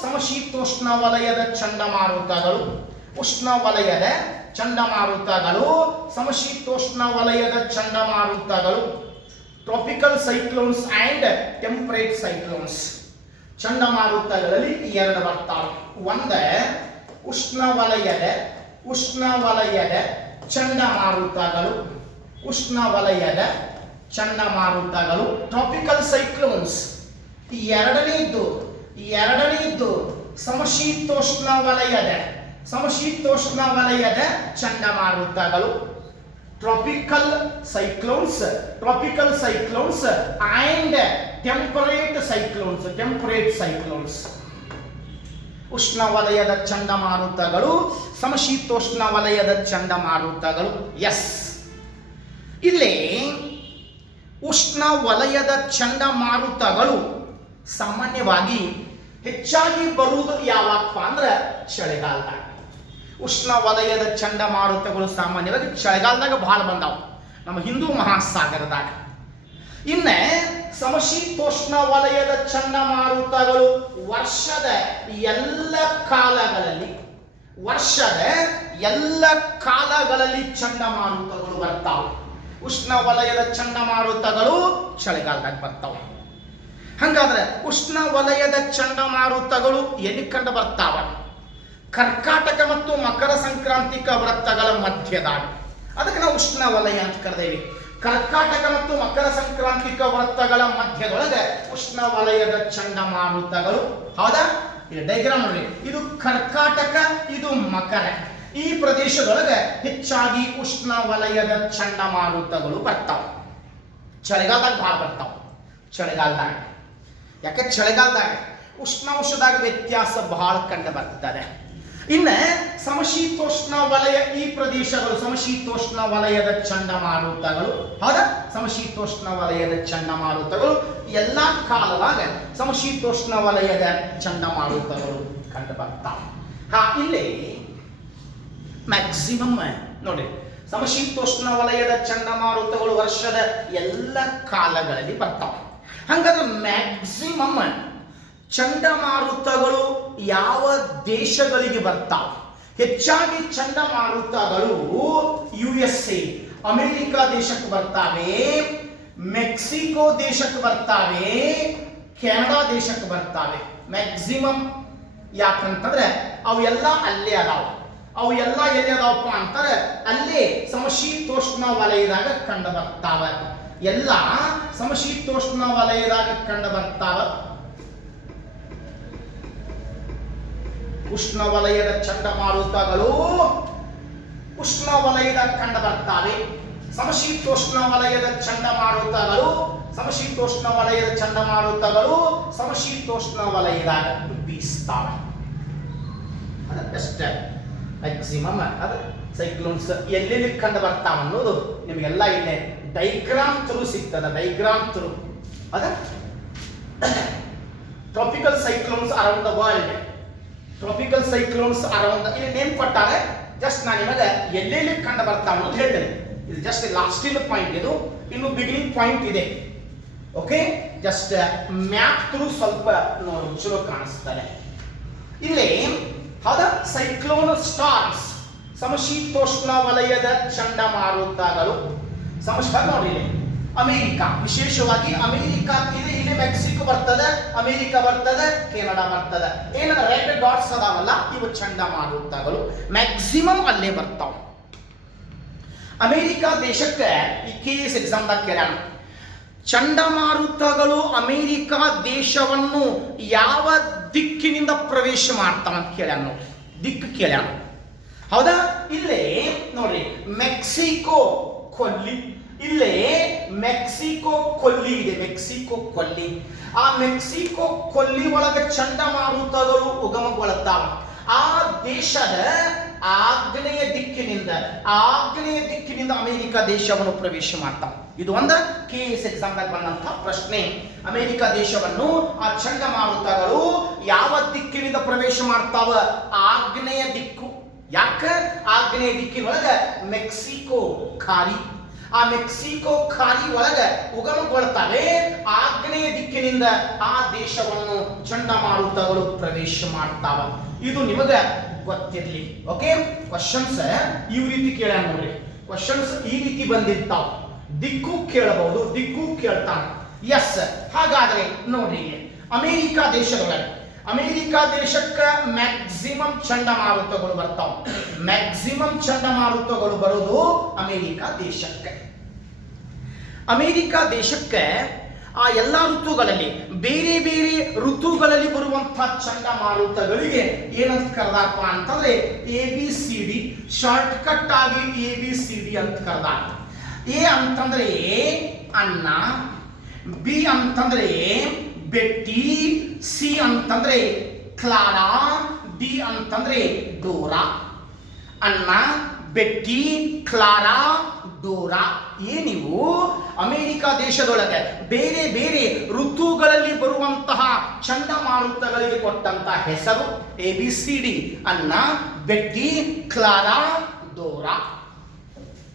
ಸಮಶೀತೋಷ್ಣ ವಲಯದ ಚಂಡಮಾರುತಗಳು. ಉಷ್ಣವಲಯದ ಚಂಡಮಾರುತಗಳು, ಸಮಶೀತೋಷ್ಣ ವಲಯದ ಚಂಡಮಾರುತಗಳು. Tropical cyclones and temperate cyclones. ಚಂಡಮಾರುತಗಳಲ್ಲಿ 2 ಬರ್ತಾವೆ. ಒಂದೇ ಉಷ್ಣವಲಯದ ಚಂಡಮಾರುತಗಳು, ಉಷ್ಣವಲಯದ ಚಂಡಮಾರುತಗಳು, ಟ್ರಾಪಿಕಲ್ ಸೈಕ್ಲೋನ್ಸ್. ಎರಡನೇದ್ದು ಸಮಶೀತೋಷ್ಣ ವಲಯದ ಚಂಡಮಾರುತಗಳು. Tropical cyclones and temperate cyclones. ಉಷ್ಣವಲಯದ ಚಂಡಮಾರುತಗಳು, ಸಮಶೀತೋಷ್ಣ ವಲಯದ ಚಂಡಮಾರುತಗಳು. ಇಲ್ಲಿ ಉಷ್ಣ ವಲಯದ ಚಂಡಮಾರುತಗಳು ಸಾಮಾನ್ಯವಾಗಿ ಹೆಚ್ಚಾಗಿ ಬರುವುದು ಯಾವಪ್ಪ ಅಂದ್ರೆ ಚಳಿಗಾಲದಾಗ. ಉಷ್ಣ ವಲಯದ ಚಂಡಮಾರುತಗಳು ಸಾಮಾನ್ಯವಾಗಿ ಚಳಿಗಾಲದಾಗ ಬಹಳ ಬಂದಾವ ನಮ್ಮ ಹಿಂದೂ ಮಹಾಸಾಗರದಾಗ. ಇನ್ನ ಸಮಶೀತೋಷ್ಣ ವಲಯದ ಚಂಡಮಾರುತಗಳು ವರ್ಷದ ಎಲ್ಲ ಕಾಲಗಳಲ್ಲಿ ವರ್ಷದ ಎಲ್ಲ ಕಾಲಗಳಲ್ಲಿ ಚಂಡಮಾರುತಗಳು ಬರ್ತಾವೆ. ಉಷ್ಣವಲಯದ ಚಂಡಮಾರುತಗಳು ಚಳಿಗಾಲದಾಗ ಬರ್ತಾವೆ. ಹಂಗಾದ್ರೆ ಉಷ್ಣವಲಯದ ಚಂಡಮಾರುತಗಳು ಎಲ್ಲಿ ಕಂಡು ಬರ್ತಾವ? ಕರ್ಕಾಟಕ ಮತ್ತು ಮಕರ ಸಂಕ್ರಾಂತಿಕ ವೃತ್ತಗಳ ಮಧ್ಯದಾಗ. ಅದಕ್ಕೆ ನಾವು ಉಷ್ಣವಲಯ ಅಂತ ಕರೆದೇವಿ. ಕರ್ಕಾಟಕ ಮತ್ತು ಮಕರ ಸಂಕ್ರಾಂತಿಕ ವೃತ್ತಗಳ ಮಧ್ಯದೊಳಗೆ ಉಷ್ಣವಲಯದ ಚಂಡಮಾರುತಗಳು. ಹೌದಾ? ಇದು ಡೈಗ್ರಾಮ್ ನೋಡಿ. ಇದು ಕರ್ಕಾಟಕ, ಇದು ಮಕರ. ಈ ಪ್ರದೇಶದೊಳಗೆ ಹೆಚ್ಚಾಗಿ ಉಷ್ಣವಲಯದ ಚಂಡಮಾರುತಗಳು ಬರ್ತಾವ. ಚಳಿಗಾಲದಾಗ ಭಾಳ ಬರ್ತಾವ. ಚಳಿಗಾಲದಾಗ ಯಾಕೆ? ಚಳಿಗಾಲದಾಗ ಉಷ್ಣಾಂಶದಾಗ ವ್ಯತ್ಯಾಸ ಬಹಳ ಕಂಡು ಬರ್ತದೆ. ಇನ್ನು ಸಮಶೀತೋಷ್ಣ ವಲಯ, ಈ ಪ್ರದೇಶಗಳು ಸಮಶೀತೋಷ್ಣ ವಲಯದ ಚಂಡಮಾರುತಗಳು. ಹೌದಾ? ಸಮಶೀತೋಷ್ಣ ವಲಯದ ಚಂಡಮಾರುತಗಳು ಎಲ್ಲ ಕಾಲದಾಗ ಸಮಶೀತೋಷ್ಣ ವಲಯದ ಚಂಡಮಾರುತಗಳು ಕಂಡು ಬರ್ತಾವ. ಇಲ್ಲಿ ಮ್ಯಾಕ್ಸಿಮಮ್ ನೋಡಿ, ಸಮಶೀತೋಷ್ಣ ವಲಯದ ಚಂಡಮಾರುತಗಳು ವರ್ಷದ ಎಲ್ಲ ಕಾಲಗಳಲ್ಲಿ ಬರ್ತಾವ. ಹಂಗಾದ್ರೆ ಮ್ಯಾಕ್ಸಿಮಮ್ ಚಂಡಮಾರುತಗಳು ಯಾವ ದೇಶಗಳಿಗೆ ಬರ್ತಾವ? ಹೆಚ್ಚಾಗಿ ಚಂಡಮಾರುತಗಳು USA ಅಮೆರಿಕ ದೇಶಕ್ಕೆ ಬರ್ತಾವೆ, ಮೆಕ್ಸಿಕೋ ದೇಶಕ್ಕೆ ಬರ್ತಾವೆ, ಕೆನಡಾ ದೇಶಕ್ಕೆ ಬರ್ತಾವೆ. ಮ್ಯಾಕ್ಸಿಮಮ್. ಯಾಕಂತಂದ್ರೆ ಅವು ಎಲ್ಲ ಅಲ್ಲೇ ಅದಾವ. ಅವು ಎಲ್ಲ ಎಲ್ಲಿ ಅದಾವಪ್ಪ ಅಂತಾರೆ? ಅಲ್ಲೇ ಸಮಶೀತೋಷ್ಣ ವಲಯದಾಗ ಕಂಡು ಬರ್ತಾವ. ಎಲ್ಲ ಸಮಶೀತೋಷ್ಣ ವಲಯದಾಗ ಕಂಡು ಬರ್ತಾವ. ಉಷ್ಣವಲಯದ ಚಂಡಮಾರುತಗಳು ಉಷ್ಣವಲಯದಾಗ ಕಂಡು ಬರ್ತಾವೆ. ಸಮಶೀತೋಷ್ಣ ವಲಯದ ಚಂಡಮಾರುತಗಳು ಸಮಶೀತೋಷ್ಣ ವಲಯದ ಚಂಡಮಾರುತಗಳು ಸಮಶೀತೋಷ್ಣ ವಲಯದಾಗ ಬೀಸ್ತಾವೆ. ಅದಷ್ಟೇ ಮ್ಯಾಕ್ಸಿಮಮ್. ಅದು ಸೈಕ್ಲೋನ್ಸ್ ಎಲ್ಲೆಲ್ಲಿ ಕಂಡು ಬರ್ತಾವ ಅನ್ನೋದು ನಿಮಗೆಲ್ಲ ಇಲ್ಲೇ ಡೈಗ್ರಾಮ್ ಥ್ರೂ ಸಿಗ್ತದ. ಡೈಗ್ರಾಮ್ ಥ್ರೂ ಅದ tropical cyclones around the world. Tropical cyclones around ಇಲ್ಲಿ ನೇಮ್ ಕೊಟ್ಟಾರೆ. ಜಸ್ಟ್ ನಾನು ನಿಮಗೆ ಎಲ್ಲೆಲ್ಲಿ ಕಂಡು ಬರ್ತಾವ ಅನ್ನೋದು ಹೇಳ್ತೇನೆ. ಇದು ಜಸ್ಟ್ ಲಾಸ್ಟಿನ ಪಾಯಿಂಟ್. ಇದು ಇನ್ನು ಬಿಗಿನಿಂಗ್ ಪಾಯಿಂಟ್ ಇದೆ. ಓಕೆ, ಜಸ್ಟ್ ಮ್ಯಾಪ್ ಥ್ರೂ ಸ್ವಲ್ಪ ನೋಡಿ ಚಲೋ ಕಾಣಿಸ್ತಾರೆ ಇಲ್ಲಿ. ಹೌದಾ? ಸೈಕ್ಲೋನ್ ಸ್ಟಾರ್ಮ್ಸ್ ಸಮಶೀತೋಷ್ಣ ವಲಯದ ಚಂಡಮಾರುತಗಳು. ನೋಡಿ ಇಲ್ಲಿ ಅಮೆರಿಕ, ವಿಶೇಷವಾಗಿ ಅಮೆರಿಕ ಇದೆ. ಇಲ್ಲಿ ಮೆಕ್ಸಿಕೋ ಬರ್ತದೆ, ಅಮೆರಿಕ ಬರ್ತದೆ, ಕೆನಡಾ ಬರ್ತದೆ. ಏನ ರೆಡ್ ಡಾಟ್ಸ್ ಅದಾವಲ್ಲ, ಇವು ಚಂಡಮಾರುತಗಳು ಮ್ಯಾಕ್ಸಿಮಮ್ ಅಲ್ಲೇ ಬರ್ತಾವ. ಅಮೆರಿಕ ದೇಶಕ್ಕೆ ಈ KS ಎಕ್ಸಾಮ್ದಾಗ ಕೇಳ್ಯಾನ, ಚಂಡಮಾರುತಗಳು ಅಮೆರಿಕ ದೇಶವನ್ನು ಯಾವ ದಿಕ್ಕಿನಿಂದ ಪ್ರವೇಶ ಮಾಡ್ತಾವ ಅಂತ ಕೇಳ್ಯಾನ. ನೋಡ್ರಿ, ದಿಕ್ಕು ಕೇಳ್ಯಾನ. ಹೌದಾ? ಇಲ್ಲೇ ನೋಡ್ರಿ ಮೆಕ್ಸಿಕೋ ಕೊಲ್ಲಿ. ಇಲ್ಲೇ ಮೆಕ್ಸಿಕೋ ಕೊಲ್ಲಿ ಇದೆ. ಮೆಕ್ಸಿಕೋ ಕೊಲ್ಲಿ. ಆ ಮೆಕ್ಸಿಕೋ ಕೊಲ್ಲಿ ಒಳಗೆ ಚಂಡಮಾರುತಗಳು ಉಗಮಗೊಳ್ಳುತ್ತಾವ. ಆ ದೇಶದ ಆಗ್ನೇಯ ದಿಕ್ಕಿನಿಂದ ಅಮೆರಿಕ ದೇಶವನ್ನು ಪ್ರವೇಶ ಮಾಡ್ತಾವ. ಇದು ಒಂದು KS ಎಕ್ಸಾಮ್ದಾಗ ಬಂದಂತಹ ಪ್ರಶ್ನೆ. ಅಮೆರಿಕ ದೇಶವನ್ನು ಆ ಚಂಡಮಾರುತಗಳು ಯಾವ ದಿಕ್ಕಿನಿಂದ ಪ್ರವೇಶ ಮಾಡ್ತಾವ? ಆಗ್ನೇಯ ದಿಕ್ಕು. ಯಾಕೆ? ಆಗ್ನೇಯ ದಿಕ್ಕಿನೊಳಗ ಮೆಕ್ಸಿಕೋ ಖಾಡಿ. ಆ ಮೆಕ್ಸಿಕೋ ಖಾಡಿ ಒಳಗ ಉಗಮಗೊಳ್ತಾವೆ. ಆಗ್ನೇಯ ದಿಕ್ಕಿನಿಂದ ಆ ದೇಶವನ್ನು ಚಂಡಮಾರುತಗಳು ಪ್ರವೇಶ ಮಾಡ್ತಾವ. ಇದು ನಿಮಗೆ ಗೊತ್ತಿರಲಿ. ಓಕೆ, ಕ್ವಶನ್ಸ್ ಈ ರೀತಿ ಕೇಳ್ಯಾನ ನೋಡ್ರಿ. ಕ್ವಶನ್ಸ್ ಈ ರೀತಿ ಬಂದಿರ್ತಾವ. ದಿಕ್ಕು ಕೇಳಬಹುದು, ದಿಕ್ಕು ಕೇಳ್ತಾನ. ಎಸ್, ಹಾಗಾದ್ರೆ ನೋಡ್ರಿ, ಅಮೆರಿಕ ದೇಶದೊಳಗೆ ಅಮೆರಿಕ ದೇಶಕ್ಕೆ ಮ್ಯಾಕ್ಸಿಮಮ್ ಚಂಡಮಾರುತಗಳು ಬರ್ತಾವ. ಮ್ಯಾಕ್ಸಿಮಮ್ ಚಂಡಮಾರುತಗಳು ಬರೋದು ಅಮೆರಿಕ ದೇಶಕ್ಕೆ. ಅಮೆರಿಕ ದೇಶಕ್ಕೆ ಆ ಎಲ್ಲ ಋತುಗಳಲ್ಲಿ ಬೇರೆ ಬೇರೆ ಋತುಗಳಲ್ಲಿ ಬರುವಂತಹ ಚಂಡಮಾರುತಗಳಿಗೆ ಏನಂತ ಕರೆದಾರಪ್ಪ ಅಂತಂದ್ರೆ ABCD. ಶಾರ್ಟ್ ಕಟ್ ಆಗಿ ABCD ಅಂತ ಕರೆದಾರ. ಎ ಅಂತಂದ್ರೆ ಅಣ್ಣ, ಬಿ ಅಂತಂದ್ರೆ ಬೆಟ್ಟಿ, ಸಿ ಅಂತಂದ್ರೆ ಕ್ಲಾರಾ, ಡಿ ಅಂತಂದ್ರೆ ಡೋರಾ. ಅಣ್ಣ, ಬೆಟ್ಟಿ, ಕ್ಲಾರಾ, ಡೋರಾ. ನೀವು ಅಮೆರಿಕ ದೇಶದೊಳಗೆ ಬೇರೆ ಬೇರೆ ಋತುಗಳಲ್ಲಿ ಬರುವಂತಹ ಚಂಡಮಾರುತಗಳಿಗೆ ಕೊಟ್ಟಂತಹ ಹೆಸರು ABCD. ಅಣ್ಣ, ಬೆಟ್ಟಿ, ಕ್ಲಾರಾ, ಡೋರಾ.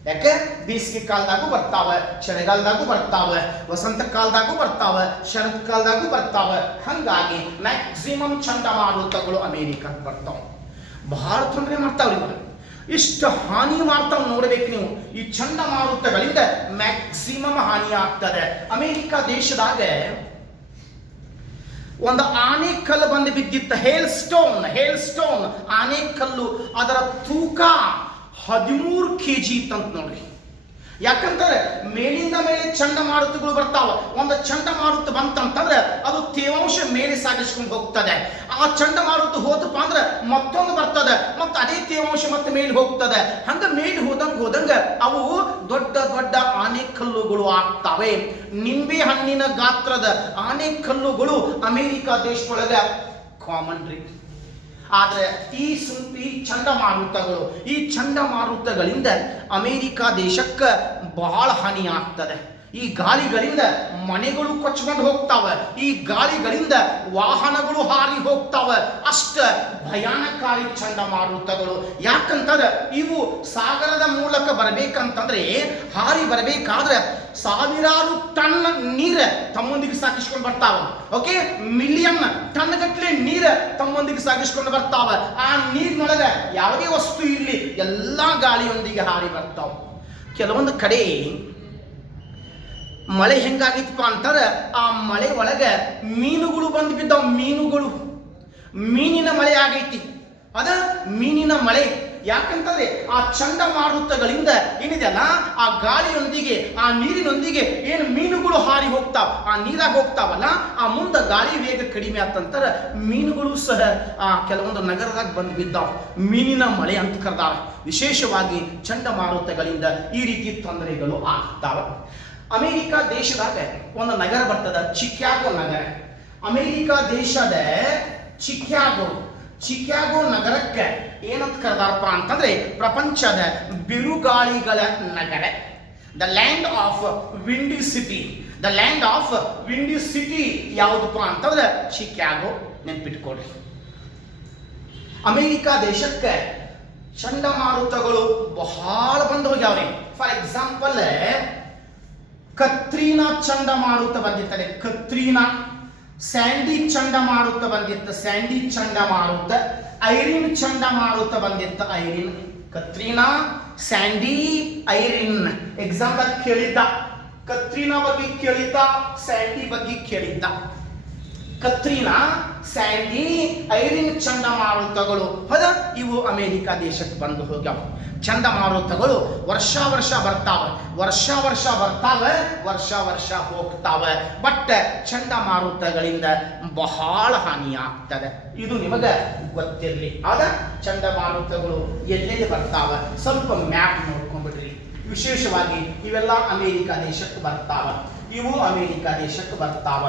ಯಾಕೆ? ಬೇಸಿಗೆ ಕಾಲದಾಗೂ ಬರ್ತಾವ, ಚಳಿಗಾಲದಾಗೂ ಬರ್ತಾವ, ವಸಂತ ಕಾಲದಾಗೂ ಬರ್ತಾವ, ಶರತ್ ಕಾಲದಾಗೂ ಬರ್ತಾವ. ಹಂಗಾಗಿ ಮ್ಯಾಕ್ಸಿಮಮ್ ಚಂಡಮಾರುತಗಳು ಅಮೆರಿಕಕ್ಕೆ ಬರ್ತಾವ. ಬಹಳ ತೊಂದರೆ ಮಾಡ್ತಾವ್ರಿ ಇವಾಗ. ಇಷ್ಟು ಹಾನಿ ಮಾಡ್ತಾವ್ ನೋಡ್ಬೇಕು ನೀವು. ಈ ಚಂಡಮಾರುತಗಳಿಂದ ಮ್ಯಾಕ್ಸಿಮಮ್ ಹಾನಿ ಆಗ್ತದೆ. ಅಮೆರಿಕ ದೇಶದಾಗ ಒಂದು ಆನೆಕಲ್ಲು ಬಂದು ಬಿದ್ದಿತ್ತ, ಹೇಲ್ ಸ್ಟೋನ್ ಆನೆಕಲ್ಲು. ಅದರ ತೂಕ 13 kg ಇತ್ತಂತ ನೋಡ್ರಿ. ಯಾಕಂತಂದ್ರೆ ಮೇಲಿಂದ ಮೇಲೆ ಚಂಡಮಾರುತಗಳು ಬರ್ತಾವ. ಒಂದು ಚಂಡಮಾರುತ ಬಂತಂತಂದ್ರೆ ಅದು ತೇವಾಂಶ ಮೇಲೆ ಸಾಗಿಸ್ಕೊಂಡು ಹೋಗ್ತದೆ. ಆ ಚಂಡಮಾರುತ ಹೋದಪ್ಪ ಅಂದ್ರೆ ಮತ್ತೊಂದು ಬರ್ತದೆ, ಮತ್ತೆ ಅದೇ ತೇವಾಂಶ ಮತ್ತೆ ಮೇಲೆ ಹೋಗ್ತದೆ. ಹಂಗ ಮೇಲೆ ಹೋದಂಗ ಅವು ದೊಡ್ಡ ದೊಡ್ಡ ಆನೆಕಲ್ಲುಗಳು ಆಗ್ತವೆ. ನಿಂಬೆ ಹಣ್ಣಿನ ಗಾತ್ರದ ಆನೆಕಲ್ಲುಗಳು ಅಮೆರಿಕ ದೇಶದೊಳಗ ಕಾಮನ್ ರೀ. ಆದ್ರೆ ಈ ಚಂಡಮಾರುತಗಳಿಂದ ಅಮೆರಿಕ ದೇಶಕ್ಕೆ ಬಹಳ ಹಾನಿ ಆಗ್ತದೆ. ಈ ಗಾಳಿಗಳಿಂದ ಮನೆಗಳು ಕೊಚ್ಕೊಂಡು ಹೋಗ್ತಾವ, ಈ ಗಾಳಿಗಳಿಂದ ವಾಹನಗಳು ಹಾರಿ ಹೋಗ್ತಾವ. ಅಷ್ಟ ಭಯಾನಕಾರಿ ಚಂಡಮಾರುತಗಳು. ಯಾಕಂತಂದ್ರೆ ಇವು ಸಾಗರದ ಮೂಲಕ ಬರಬೇಕಂತಂದ್ರೆ, ಹಾರಿ ಬರಬೇಕಾದ್ರೆ ಸಾವಿರಾರು ಟನ್ ನೀರು ತಮ್ಮೊಂದಿಗೆ ಸಾಗಿಸ್ಕೊಂಡು ಬರ್ತಾವ. ಓಕೆ, ಮಿಲಿಯನ್ ಟನ್ ಗಟ್ಟಲೆ ನೀರು ತಮ್ಮೊಂದಿಗೆ ಸಾಗಿಸ್ಕೊಂಡು ಬರ್ತಾವ. ಆ ನೀರಿನೊಳಗೆ ಯಾವುದೇ ವಸ್ತು ಇಲ್ಲಿ ಎಲ್ಲಾ ಗಾಳಿಯೊಂದಿಗೆ ಹಾರಿ ಬರ್ತಾವ. ಕೆಲವೊಂದು ಕಡೆ ಮಳೆ ಹೆಂಗಾಗಿತ್ತಪ್ಪ ಅಂತಾರೆ, ಆ ಮಳೆ ಒಳಗೆ ಮೀನುಗಳು ಬಂದು ಬಿದ್ದಾವ. ಮೀನಿನ ಮಳೆ ಆಗೈತಿ. ಅದ ಮೀನಿನ ಮಳೆ. ಯಾಕಂತಂದ್ರೆ ಆ ಚಂಡಮಾರುತಗಳಿಂದ ಏನಿದೆಯಲ್ಲ, ಆ ಗಾಳಿಯೊಂದಿಗೆ ಆ ನೀರಿನೊಂದಿಗೆ ಏನು ಮೀನುಗಳು ಹಾರಿ ಹೋಗ್ತಾವ, ಆ ನೀರಾಗ ಹೋಗ್ತಾವಲ್ಲ, ಆ ಮುಂದೆ ಗಾಳಿ ವೇಗ ಕಡಿಮೆ ಆತಂತಾರೆ ಮೀನುಗಳು ಸಹ ಆ ಕೆಲವೊಂದು ನಗರದಾಗ ಬಂದು ಬಿದ್ದಾವ. ಮೀನಿನ ಮಳೆ ಅಂತ ಕರೆದಾವ. ವಿಶೇಷವಾಗಿ ಚಂಡಮಾರುತಗಳಿಂದ ಈ ರೀತಿ ತೊಂದರೆಗಳು ಆಗ್ತಾವ. ಅಮೆರಿಕ ದೇಶದಾಗ ಒಂದು ನಗರ ಬರ್ತದ, ಚಿಕಾಗೋ ನಗರ. ಅಮೆರಿಕ ದೇಶದ ಚಿಕಾಗೋ ನಗರಕ್ಕೆ ಏನಂತ ಕರೆದಾರಪ್ಪ ಅಂತಂದ್ರೆ ಪ್ರಪಂಚದ ಬಿರುಗಾಳಿಗಳ ನಗರ. ದ ಲ್ಯಾಂಡ್ ಆಫ್ ವಿಂಡಿ ಸಿಟಿ ಯಾವುದಪ್ಪ ಅಂತಂದ್ರೆ ಚಿಕಾಗೋ. ನೆನ್ಪಿಟ್ಕೊಡ್ರಿ. ಅಮೆರಿಕ ದೇಶಕ್ಕೆ ಚಂಡಮಾರುತಗಳು ಬಹಳ ಬಂದು ಹೋಗ್ಯಾವ್ರಿ. ಫಾರ್ ಎಕ್ಸಾಂಪಲ್, ಕತ್ರೀನಾ ಚಂಡಮಾರುತ ಬಂದಿರ್ತದೆ. ಸ್ಯಾಂಡಿ ಚಂಡಮಾರುತ ಬಂದಿತ್ತು. ಐರಿನ್ ಚಂಡಮಾರುತ ಬಂದಿತ್ತು. ಕತ್ರೀನಾ, ಸ್ಯಾಂಡಿ, ಐರಿನ್ ಎಕ್ಸಾಮ್ದಾಗ ಕೇಳಿದ್ದ. ಕತ್ರೀನಾ ಬಗ್ಗೆ ಕೇಳಿದ್ದ, ಸ್ಯಾಂಡಿ ಬಗ್ಗೆ ಕೇಳಿದ್ದ. ಕತ್ರೀನಾ, ಸ್ಯಾಂಡಿ, ಐರಿನ್ ಚಂಡಮಾರುತಗಳು ಹೌದಾ, ಇವು ಅಮೆರಿಕ ದೇಶಕ್ಕೆ ಬಂದು ಹೋಗ್ಯಾವ. ಚಂಡಮಾರುತಗಳು ವರ್ಷ ಬರ್ತಾವೆ, ವರ್ಷ ಹೋಗ್ತಾವೆ. ಬಟ್ ಚಂಡಮಾರುತಗಳಿಂದ ಬಹಳ ಹಾನಿ ಆಗ್ತದೆ. ಇದು ನಿಮಗೆ ಗೊತ್ತಿರಲಿ. ಆದ ಚಂಡಮಾರುತಗಳು ಎಲ್ಲೆಲ್ಲಿ ಬರ್ತಾವೆ ಸ್ವಲ್ಪ ಮ್ಯಾಪ್ ನೋಡ್ಕೊಂಡ್ಬಿಡ್ರಿ. ವಿಶೇಷವಾಗಿ ಇವೆಲ್ಲ ಅಮೆರಿಕ ದೇಶಕ್ಕೆ ಬರ್ತಾವ. ಇವು ಅಮೆರಿಕ ದೇಶಕ್ಕೆ ಬರ್ತಾವ.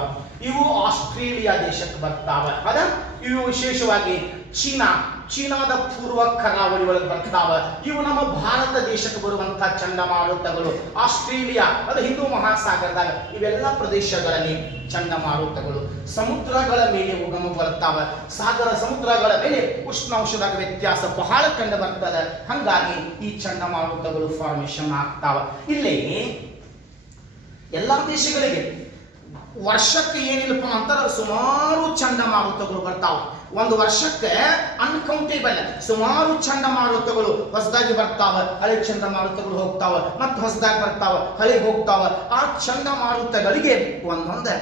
ಇವು ಆಸ್ಟ್ರೇಲಿಯಾ ದೇಶಕ್ಕೆ ಬರ್ತಾವ. ಅದ ಇವು ವಿಶೇಷವಾಗಿ ಚೀನಾದ ಪೂರ್ವ ಕರಾವಳಿ ಒಳಗೆ ಬರ್ತಾವ. ಇವು ನಮ್ಮ ಭಾರತ ದೇಶಕ್ಕೆ ಬರುವಂತಹ ಚಂಡಮಾರುತಗಳು. ಆಸ್ಟ್ರೇಲಿಯಾ, ಅದು ಹಿಂದೂ ಮಹಾಸಾಗರದಾಗ ಇವೆಲ್ಲ ಪ್ರದೇಶಗಳಲ್ಲಿ ಚಂಡಮಾರುತಗಳು. ಸಮುದ್ರಗಳ ಮೇಲೆ ಉಗಮ ಬರ್ತಾವ. ಸಮುದ್ರಗಳ ಮೇಲೆ ಉಷ್ಣಾಂಶದಾಗ ವ್ಯತ್ಯಾಸ ಬಹಳ ಕಂಡು ಬರ್ತದೆ. ಹಂಗಾಗಿ ಈ ಚಂಡಮಾರುತಗಳು ಫಾರ್ಮೇಶನ್ ಆಗ್ತಾವ. ಇಲ್ಲಿ ಎಲ್ಲಾ ದೇಶಗಳಿಗೆ ವರ್ಷಕ್ಕೆ ಏನಿಲ್ಲಪ್ಪ ಅಂತಾರೆ ಸುಮಾರು ಚಂಡಮಾರುತಗಳು ಬರ್ತಾವ. ಒಂದು ವರ್ಷಕ್ಕೆ ಅನ್ಕೌಂಟೇಬಲ್ ಸುಮಾರು ಚಂಡಮಾರುತಗಳು ಹೊಸದಾಗಿ ಬರ್ತಾವ. ಹಳೆ ಚಂಡಮಾರುತಗಳು ಹೋಗ್ತಾವ, ಮತ್ತೆ ಹೊಸದಾಗಿ ಬರ್ತಾವ, ಹಳೆ ಹೋಗ್ತಾವ. ಆ ಚಂಡಮಾರುತಗಳಿಗೆ ಒಂದೊಂದು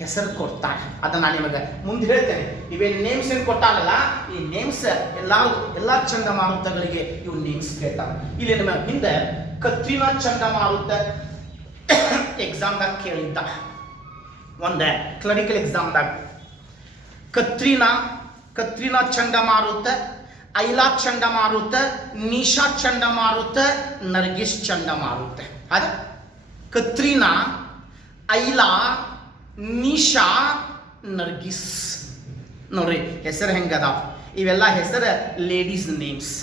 ಹೆಸರು ಕೊಡ್ತಾರೆ. ಅದನ್ನ ನಿಮಗೆ ಮುಂದೆ ಹೇಳ್ತೇನೆ. ಇವೇನು ನೇಮ್ಸ್ ಏನು ಕೊಟ್ಟಾರಲ್ಲ, ಈ ನೇಮ್ಸ್ ಎಲ್ಲಾ ಚಂಡಮಾರುತಗಳಿಗೆ ಇವು ನೇಮ್ಸ್ ಕೇಳ್ತಾರೆ. ಇಲ್ಲಿ ನಿಮ್ಮ ಹಿಂದೆ ಕತ್ರೀನಾ ಚಂಡಮಾರುತ ಎಕ್ಸಾಮ್ದಾಗ ಕೇಳಿದ್ದ. ಒಂದೇ ಕ್ಲರಿಕಲ್ ಎಕ್ಸಾಮ್ದಾಗ ಕತ್ರೀನಾ ಚಂಡಮಾರುತ, ಐಲಾ ಚಂಡಮಾರುತ, ನಿಶಾ ಚಂಡಮಾರುತ, ನರ್ಗಿಸ್ ಚಂಡಮಾರುತ. ಅದ ಕತ್ರೀನಾ, ಐಲಾ, ನಿಶಾ, ನರ್ಗಿಸ್. ನೋಡ್ರಿ ಹೆಸರು ಹೆಂಗದಾವ. ಇವೆಲ್ಲ ಹೆಸರು ಲೇಡೀಸ್ ನೇಮ್ಸ್.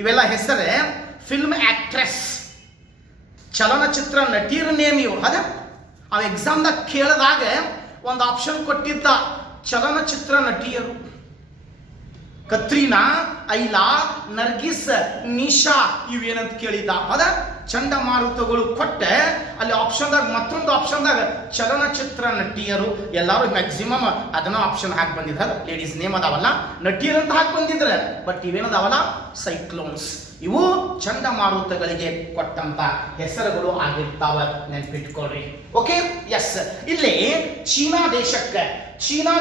ಇವೆಲ್ಲ ಹೆಸರು ಫಿಲ್ಮ್ ಆಕ್ಟ್ರೆಸ್, ಚಲನಚಿತ್ರ ನಟಿಯರ ನೇಮ್ ಇವು. ಅದ ಅವ ಎಕ್ಸಾಮ್ದಾಗ ಕೇಳಿದಾಗ ಒಂದು ಆಪ್ಷನ್ ಕೊಟ್ಟಿದ್ದ ಚಲನಚಿತ್ರ ನಟಿಯರು. ಕತ್ರೀನಾ, ಐಲಾ, ನರ್ಗಿಸ್, ನಿಶಾ ಇವೇನಂತ ಕೇಳಿದ. ಅದ ಚಂಡಮಾರುತಗಳು ಕೊಟ್ಟೆ. ಅಲ್ಲಿ ಆಪ್ಷನ್ದಾಗ ಮತ್ತೊಂದು ಆಪ್ಷನ್ದಾಗ ಚಲನಚಿತ್ರ ನಟಿಯರು ಎಲ್ಲರೂ ಮ್ಯಾಕ್ಸಿಮಮ್ ಅದನ್ನ ಆಪ್ಷನ್ ಹಾಕಿ ಬಂದಿದ್ದಾರೆ. ಲೇಡೀಸ್ ನೇಮ್ ಅದಾವಲ್ಲ, ನಟಿಯರಂತ ಹಾಕಿ ಬಂದಿದ್ರೆ. ಬಟ್ ಇವೇನದಾವಲ್ಲ ಸೈಕ್ಲೋನ್ಸ್. ಇವು ಚಂಡಮಾರುತಗಳಿಗೆ ಕೊಟ್ಟಂತ ಹೆಸರುಗಳು ಆಗಿರ್ತಾವ, ನೆನ್ಪಿಟ್ಕೊಳ್ರಿ. Okay, yes. ಇಲ್ಲಿ ಚೀನಾ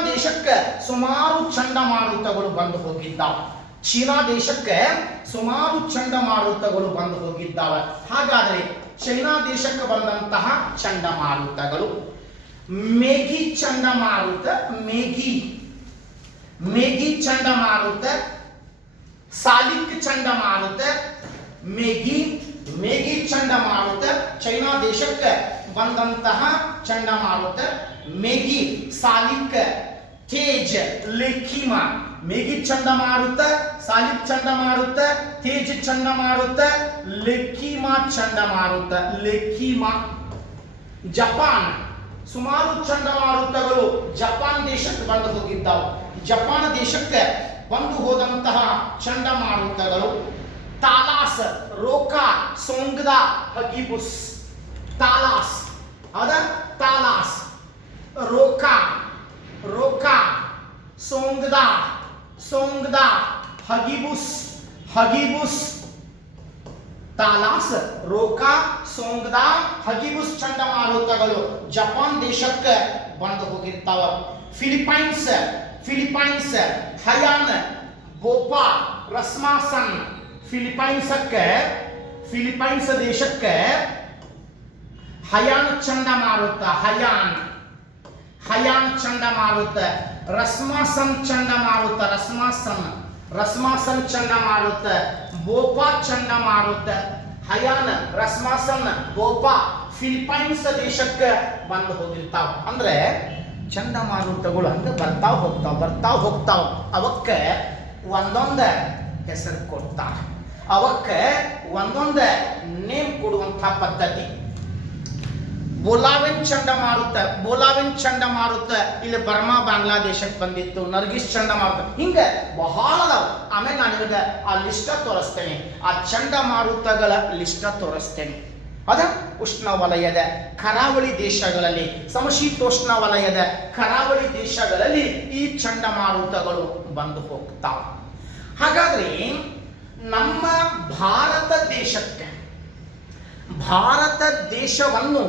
ದೇಶಕ್ಕೆ ಸುಮಾರು ಚಂಡಮಾರುತಗಳು ಬಂದು ಹೋಗಿದ್ದಾವ. ಚೀನಾ ದೇಶಕ್ಕೆ ಸುಮಾರು ಚಂಡಮಾರುತಗಳು ಬಂದು ಹೋಗಿದ್ದಾವ. ಹಾಗಾದ್ರೆ ಚೈನಾ ದೇಶಕ್ಕೆ ಬಂದಂತಹ ಚಂಡಮಾರುತಗಳು: ಮೇಘಿ ಚಂಡಮಾರುತ, ಮೇಘಿ ಚಂಡಮಾರುತ, ಸಾಲಿಕ್ ಚಂಡಮಾರುತ, ಮೇಘಿ ಚಂಡಮಾರುತ ಚೈನಾ ದೇಶಕ್ಕೆ ಬಂದಂತಹ ಚಂಡಮಾರುತ. ಮೇಘಿ, ಸಾಲಿಕ್, ತೇಜ್, ಲೇಖಿಮಾ. ಮೇಘಿ ಚಂಡಮಾರುತ, ಸಾಲಿಕ್ ಚಂಡಮಾರುತ, ತೇಜ್ ಚಂಡಮಾರುತ, ಲೇಖಿಮಾ ಚಂಡಮಾರುತ. ಲೇಖಿಮಾ. ಜಪಾನ್, ಸುಮಾರು ಚಂಡಮಾರುತಗಳು ಜಪಾನ್ ದೇಶಕ್ಕೆ ಬಂದು ಹೋಗಿದ್ದಾವೆ. ಜಪಾನ್ ದೇಶಕ್ಕೆ ಬಂದು ಹೋದಂತಹ ಚಂಡಮಾರುತಗಳು: ತಾಲಾಸ್, ರೋಕಾ, ಸೋಂಗ್ದಾ, ಹಗಿಬುಸ್. ತಾಲಾಸ್, ತಾಲಾಸ್, ರೋಕಾ, ಸೋಂಗ್ದಾ, ಹಗಿಬುಸ್. ತಾಲಾಸ್, ರೋಕಾ, ಸೋಂಗ್ದಾ, ಹಗಿಬುಸ್ ಚಂಡಮಾರುತಗಳು ಜಪಾನ್ ದೇಶಕ್ಕೆ ಬಂದು ಹೋಗಿರ್ತಾವ. ಫಿಲಿಪೈನ್ಸ್, ಹಯಾನ್, ಬೋಪಾ, ರಸ್ಮಾಸನ್. ಫಿಲಿಪೈನ್ಸ್ ದೇಶಕ್ಕೆ ಹಯಾನ್ ಚಂಡಮಾರುತ, ಹಯಾನ್ ಚಂಡಮಾರುತ. ರಸ್ಮಾಸನ್ ಚಂಡಮಾರುತ, ರಸ್ಮಾಸನ್ ಚಂಡಮಾರುತ. ಬೋಪಾ ಚಂಡಮಾರುತ. ಹಯಾನ್, ರಸ್ಮಾಸನ್, ಬೋಪಾ ಫಿಲಿಪೈನ್ಸ್ ದೇಶಕ್ಕೆ ಬಂದು ಹೋಗಿರ್ತಾವ. ಅಂದ್ರೆ ಚಂಡಮಾರುತಗಳು ಹಂಗೆ ಬರ್ತಾವ್ ಹೋಗ್ತಾವ. ಅವಕ್ಕೆ ಒಂದೊಂದು ಹೆಸರು ಕೊಡ್ತಾರ, ಅವಕ್ಕೆ ಒಂದೊಂದು ನೇಮ್ ಕೊಡುವಂಥ ಪದ್ಧತಿ. ಬೋಲಾವಿನ್ ಚಂಡಮಾರುತ ಇಲ್ಲಿ ಬರ್ಮಾ ಬಾಂಗ್ಲಾದೇಶಕ್ಕೆ ಬಂದಿತ್ತು. ನರ್ಗಿಸ್ ಚಂಡಮಾರುತ. ಹಿಂಗೆ ಬಹಳ ಅದಾವ. ಆಮೇಲೆ ನಾನು ನಿಮಗೆ ಆ ಲಿಸ್ಟ ತೋರಿಸ್ತೇನೆ, ಆ ಚಂಡಮಾರುತಗಳ ಲಿಸ್ಟ ತೋರಿಸ್ತೇನೆ. ಅದ ಉಷ್ಣವಲಯದ ಕರಾವಳಿ ದೇಶಗಳಲ್ಲಿ, ಸಮಶೀತೋಷ್ಣ ವಲಯದ ಕರಾವಳಿ ದೇಶಗಳಲ್ಲಿ ಈ ಚಂಡಮಾರುತಗಳು ಬಂದು ಹೋಗ್ತಾವ. ಹಾಗಾದ್ರೆ ನಮ್ಮ ಭಾರತ ದೇಶವನ್ನು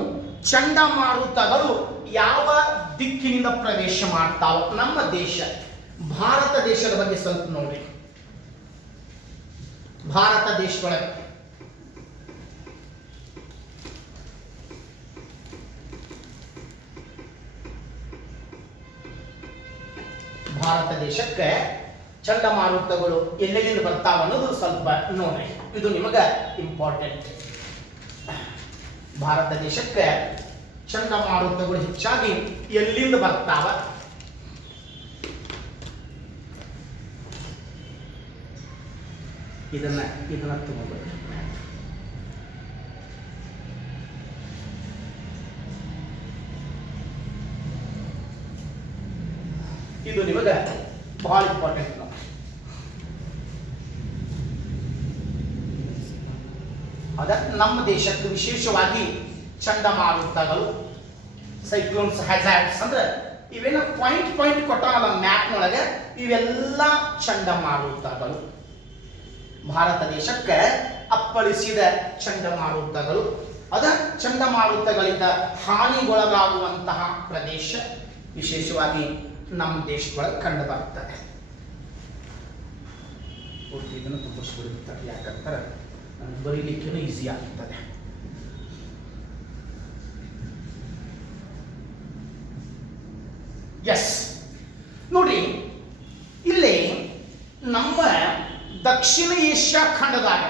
ಚಂಡಮಾರುತಗಳು ಯಾವ ದಿಕ್ಕಿನಿಂದ ಪ್ರವೇಶ ಮಾಡ್ತಾವ? ನಮ್ಮ ಭಾರತ ದೇಶದ ಬಗ್ಗೆ ಸ್ವಲ್ಪ ನೋಡಿ. ಭಾರತ ದೇಶದೊಳಗೆ ಭಾರತ ದೇಶಕ್ಕೆ ಚಂಡಮಾರುತಗಳು ಎಲ್ಲೆಲ್ಲಿಂದ ಬರ್ತಾವ ಅನ್ನೋದು ಸ್ವಲ್ಪ ನೋಡ್ರಿ. ಇದು ನಿಮಗೆ ಇಂಪಾರ್ಟೆಂಟ್. ಭಾರತ ದೇಶಕ್ಕೆ ಚಂಡಮಾರುತಗಳು ಹೆಚ್ಚಾಗಿ ಎಲ್ಲಿಂದ ಬರ್ತಾವ? ಇದನ್ನ ತಗೋಬೇಕು. ಇದು ನಿಮಗೆ ಬಹಳ ಇಂಪಾರ್ಟೆಂಟ್. ಅದ ನಮ್ಮ ದೇಶಕ್ಕೆ ವಿಶೇಷವಾಗಿ ಚಂಡಮಾರುತಗಳು, ಸೈಕ್ಲೋನ್ಸ್, ಹ್ಯಾಜಾರ್ಡ್ಸ್ ಅಂದ್ರೆ ಇವೇನ ಪಾಯಿಂಟ್ ಕೊಟ್ಟಾರಲ್ಲ ಮ್ಯಾಪ್ನೊಳಗೆ, ಇವೆಲ್ಲ ಚಂಡಮಾರುತಗಳು. ಭಾರತ ದೇಶಕ್ಕೆ ಅಪ್ಪಳಿಸಿದ ಚಂಡಮಾರುತಗಳು. ಅದ ಚಂಡಮಾರುತಗಳಿಂದ ಹಾನಿಗೊಳಗಾಗುವಂತಹ ಪ್ರದೇಶ ವಿಶೇಷವಾಗಿ ನಮ್ಮ ದೇಶದೊಳಗೆ ಕಂಡು ಬರ್ತದೆ. ಇದನ್ನು ತುಂಬಿಸ್ಬಿಡುತ್ತಾರೆ, ಯಾಕಂತಾರೆ ಬರೀಲಿಕ್ಕೂ ಈಸಿ ಆಗ್ತದೆ. ಎಸ್, ನೋಡಿ ಇಲ್ಲಿ ನಮ್ಮ ದಕ್ಷಿಣ ಏಷ್ಯಾ ಖಂಡದಾಗ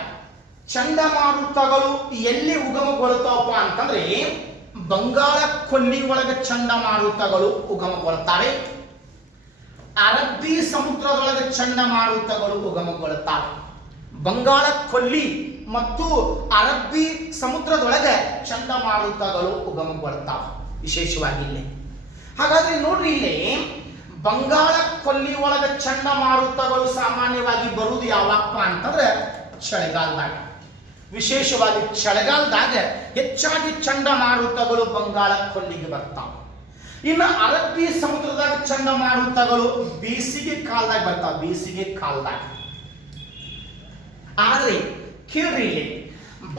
ಚಂಡಮಾರುತಗಳು ಎಲ್ಲಿ ಉಗಮಗೊಳ್ತಾವಪ್ಪ ಅಂತಂದ್ರೆ ಬಂಗಾಳ ಕೊಲ್ಲಿ ಒಳಗೆ ಚಂಡಮಾರುತಗಳು ಉಗಮಗೊಳ್ತಾವೆ. ಅರಬ್ಬಿ ಸಮುದ್ರದೊಳಗೆ ಚಂಡಮಾರುತಗಳು ಉಗಮಗೊಳ್ತಾವೆ. ಬಂಗಾಳ ಕೊಲ್ಲಿ ಮತ್ತು ಅರಬ್ಬಿ ಸಮುದ್ರದೊಳಗೆ ಚಂಡಮಾರುತಗಳು ಉಗಮಗೊಳ್ತಾವೆ ವಿಶೇಷವಾಗಿ ಇಲ್ಲಿ. ಹಾಗಾದ್ರೆ ನೋಡ್ರಿ, ಇಲ್ಲಿ ಬಂಗಾಳ ಕೊಲ್ಲಿ ಒಳಗ ಚಂಡಮಾರುತಗಳು ಸಾಮಾನ್ಯವಾಗಿ ಬರುವುದು ಯಾವಪ್ಪ ಅಂತಂದ್ರೆ ಚಳಿಗಾಲದಾಗ. ವಿಶೇಷವಾಗಿ ಚಳಿಗಾಲದಾಗ ಹೆಚ್ಚಾಗಿ ಚಂಡಮಾರುತಗಳು ಬಂಗಾಳ ಕೊಲ್ಲಿಗೆ ಬರ್ತಾವ. ಇನ್ನು ಅರಬ್ಬಿ ಸಮುದ್ರದಾಗ ಚಂಡಮಾರುತಗಳು ಬೇಸಿಗೆ ಕಾಲದಾಗ ಬರ್ತಾವ, ಬೇಸಿಗೆ ಕಾಲದಾಗ. ಆದರೆ ಕೇಳ್ರಿ,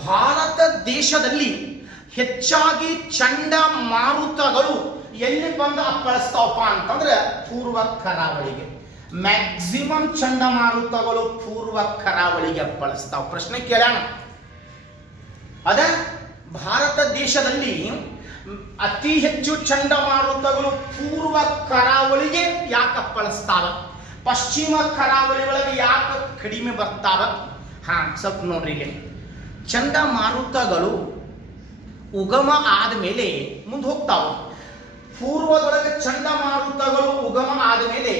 ಭಾರತ ದೇಶದಲ್ಲಿ ಹೆಚ್ಚಾಗಿ ಚಂಡಮಾರುತಗಳು ಎಲ್ಲಿ ಬಂದು ಅಪ್ಪಳಿಸ್ತಾವಪ್ಪ ಅಂತಂದ್ರೆ ಪೂರ್ವ ಕರಾವಳಿಗೆ. ಮ್ಯಾಕ್ಸಿಮಮ್ ಚಂಡಮಾರುತಗಳು ಪೂರ್ವ ಕರಾವಳಿಗೆ ಅಪ್ಪಳಿಸ್ತಾವ. ಪ್ರಶ್ನೆ ಕೇಳೋಣ, ಅದ ಭಾರತ ದೇಶದಲ್ಲಿ ಅತಿ ಹೆಚ್ಚು ಚಂಡಮಾರುತಗಳು ಪೂರ್ವ ಕರಾವಳಿಗೆ ಯಾಕೆ ಅಪ್ಪಳಿಸ್ತಾವ, ಪಶ್ಚಿಮ ಕರಾವಳಿ ಒಳಗೆ ಯಾಕೆ ಕಡಿಮೆ ಬರ್ತಾವ? ಸ್ವಲ್ಪ ನೋಡ್ರಿ, ಇಲ್ಲಿ ಚಂಡಮಾರುತಗಳು ಉಗಮ ಆದ್ಮೇಲೆ ಮುಂದೆ ಹೋಗ್ತಾವ. ಪೂರ್ವದೊಳಗೆ ಚಂಡಮಾರುತಗಳು ಉಗಮ ಆದ್ಮೇಲೆ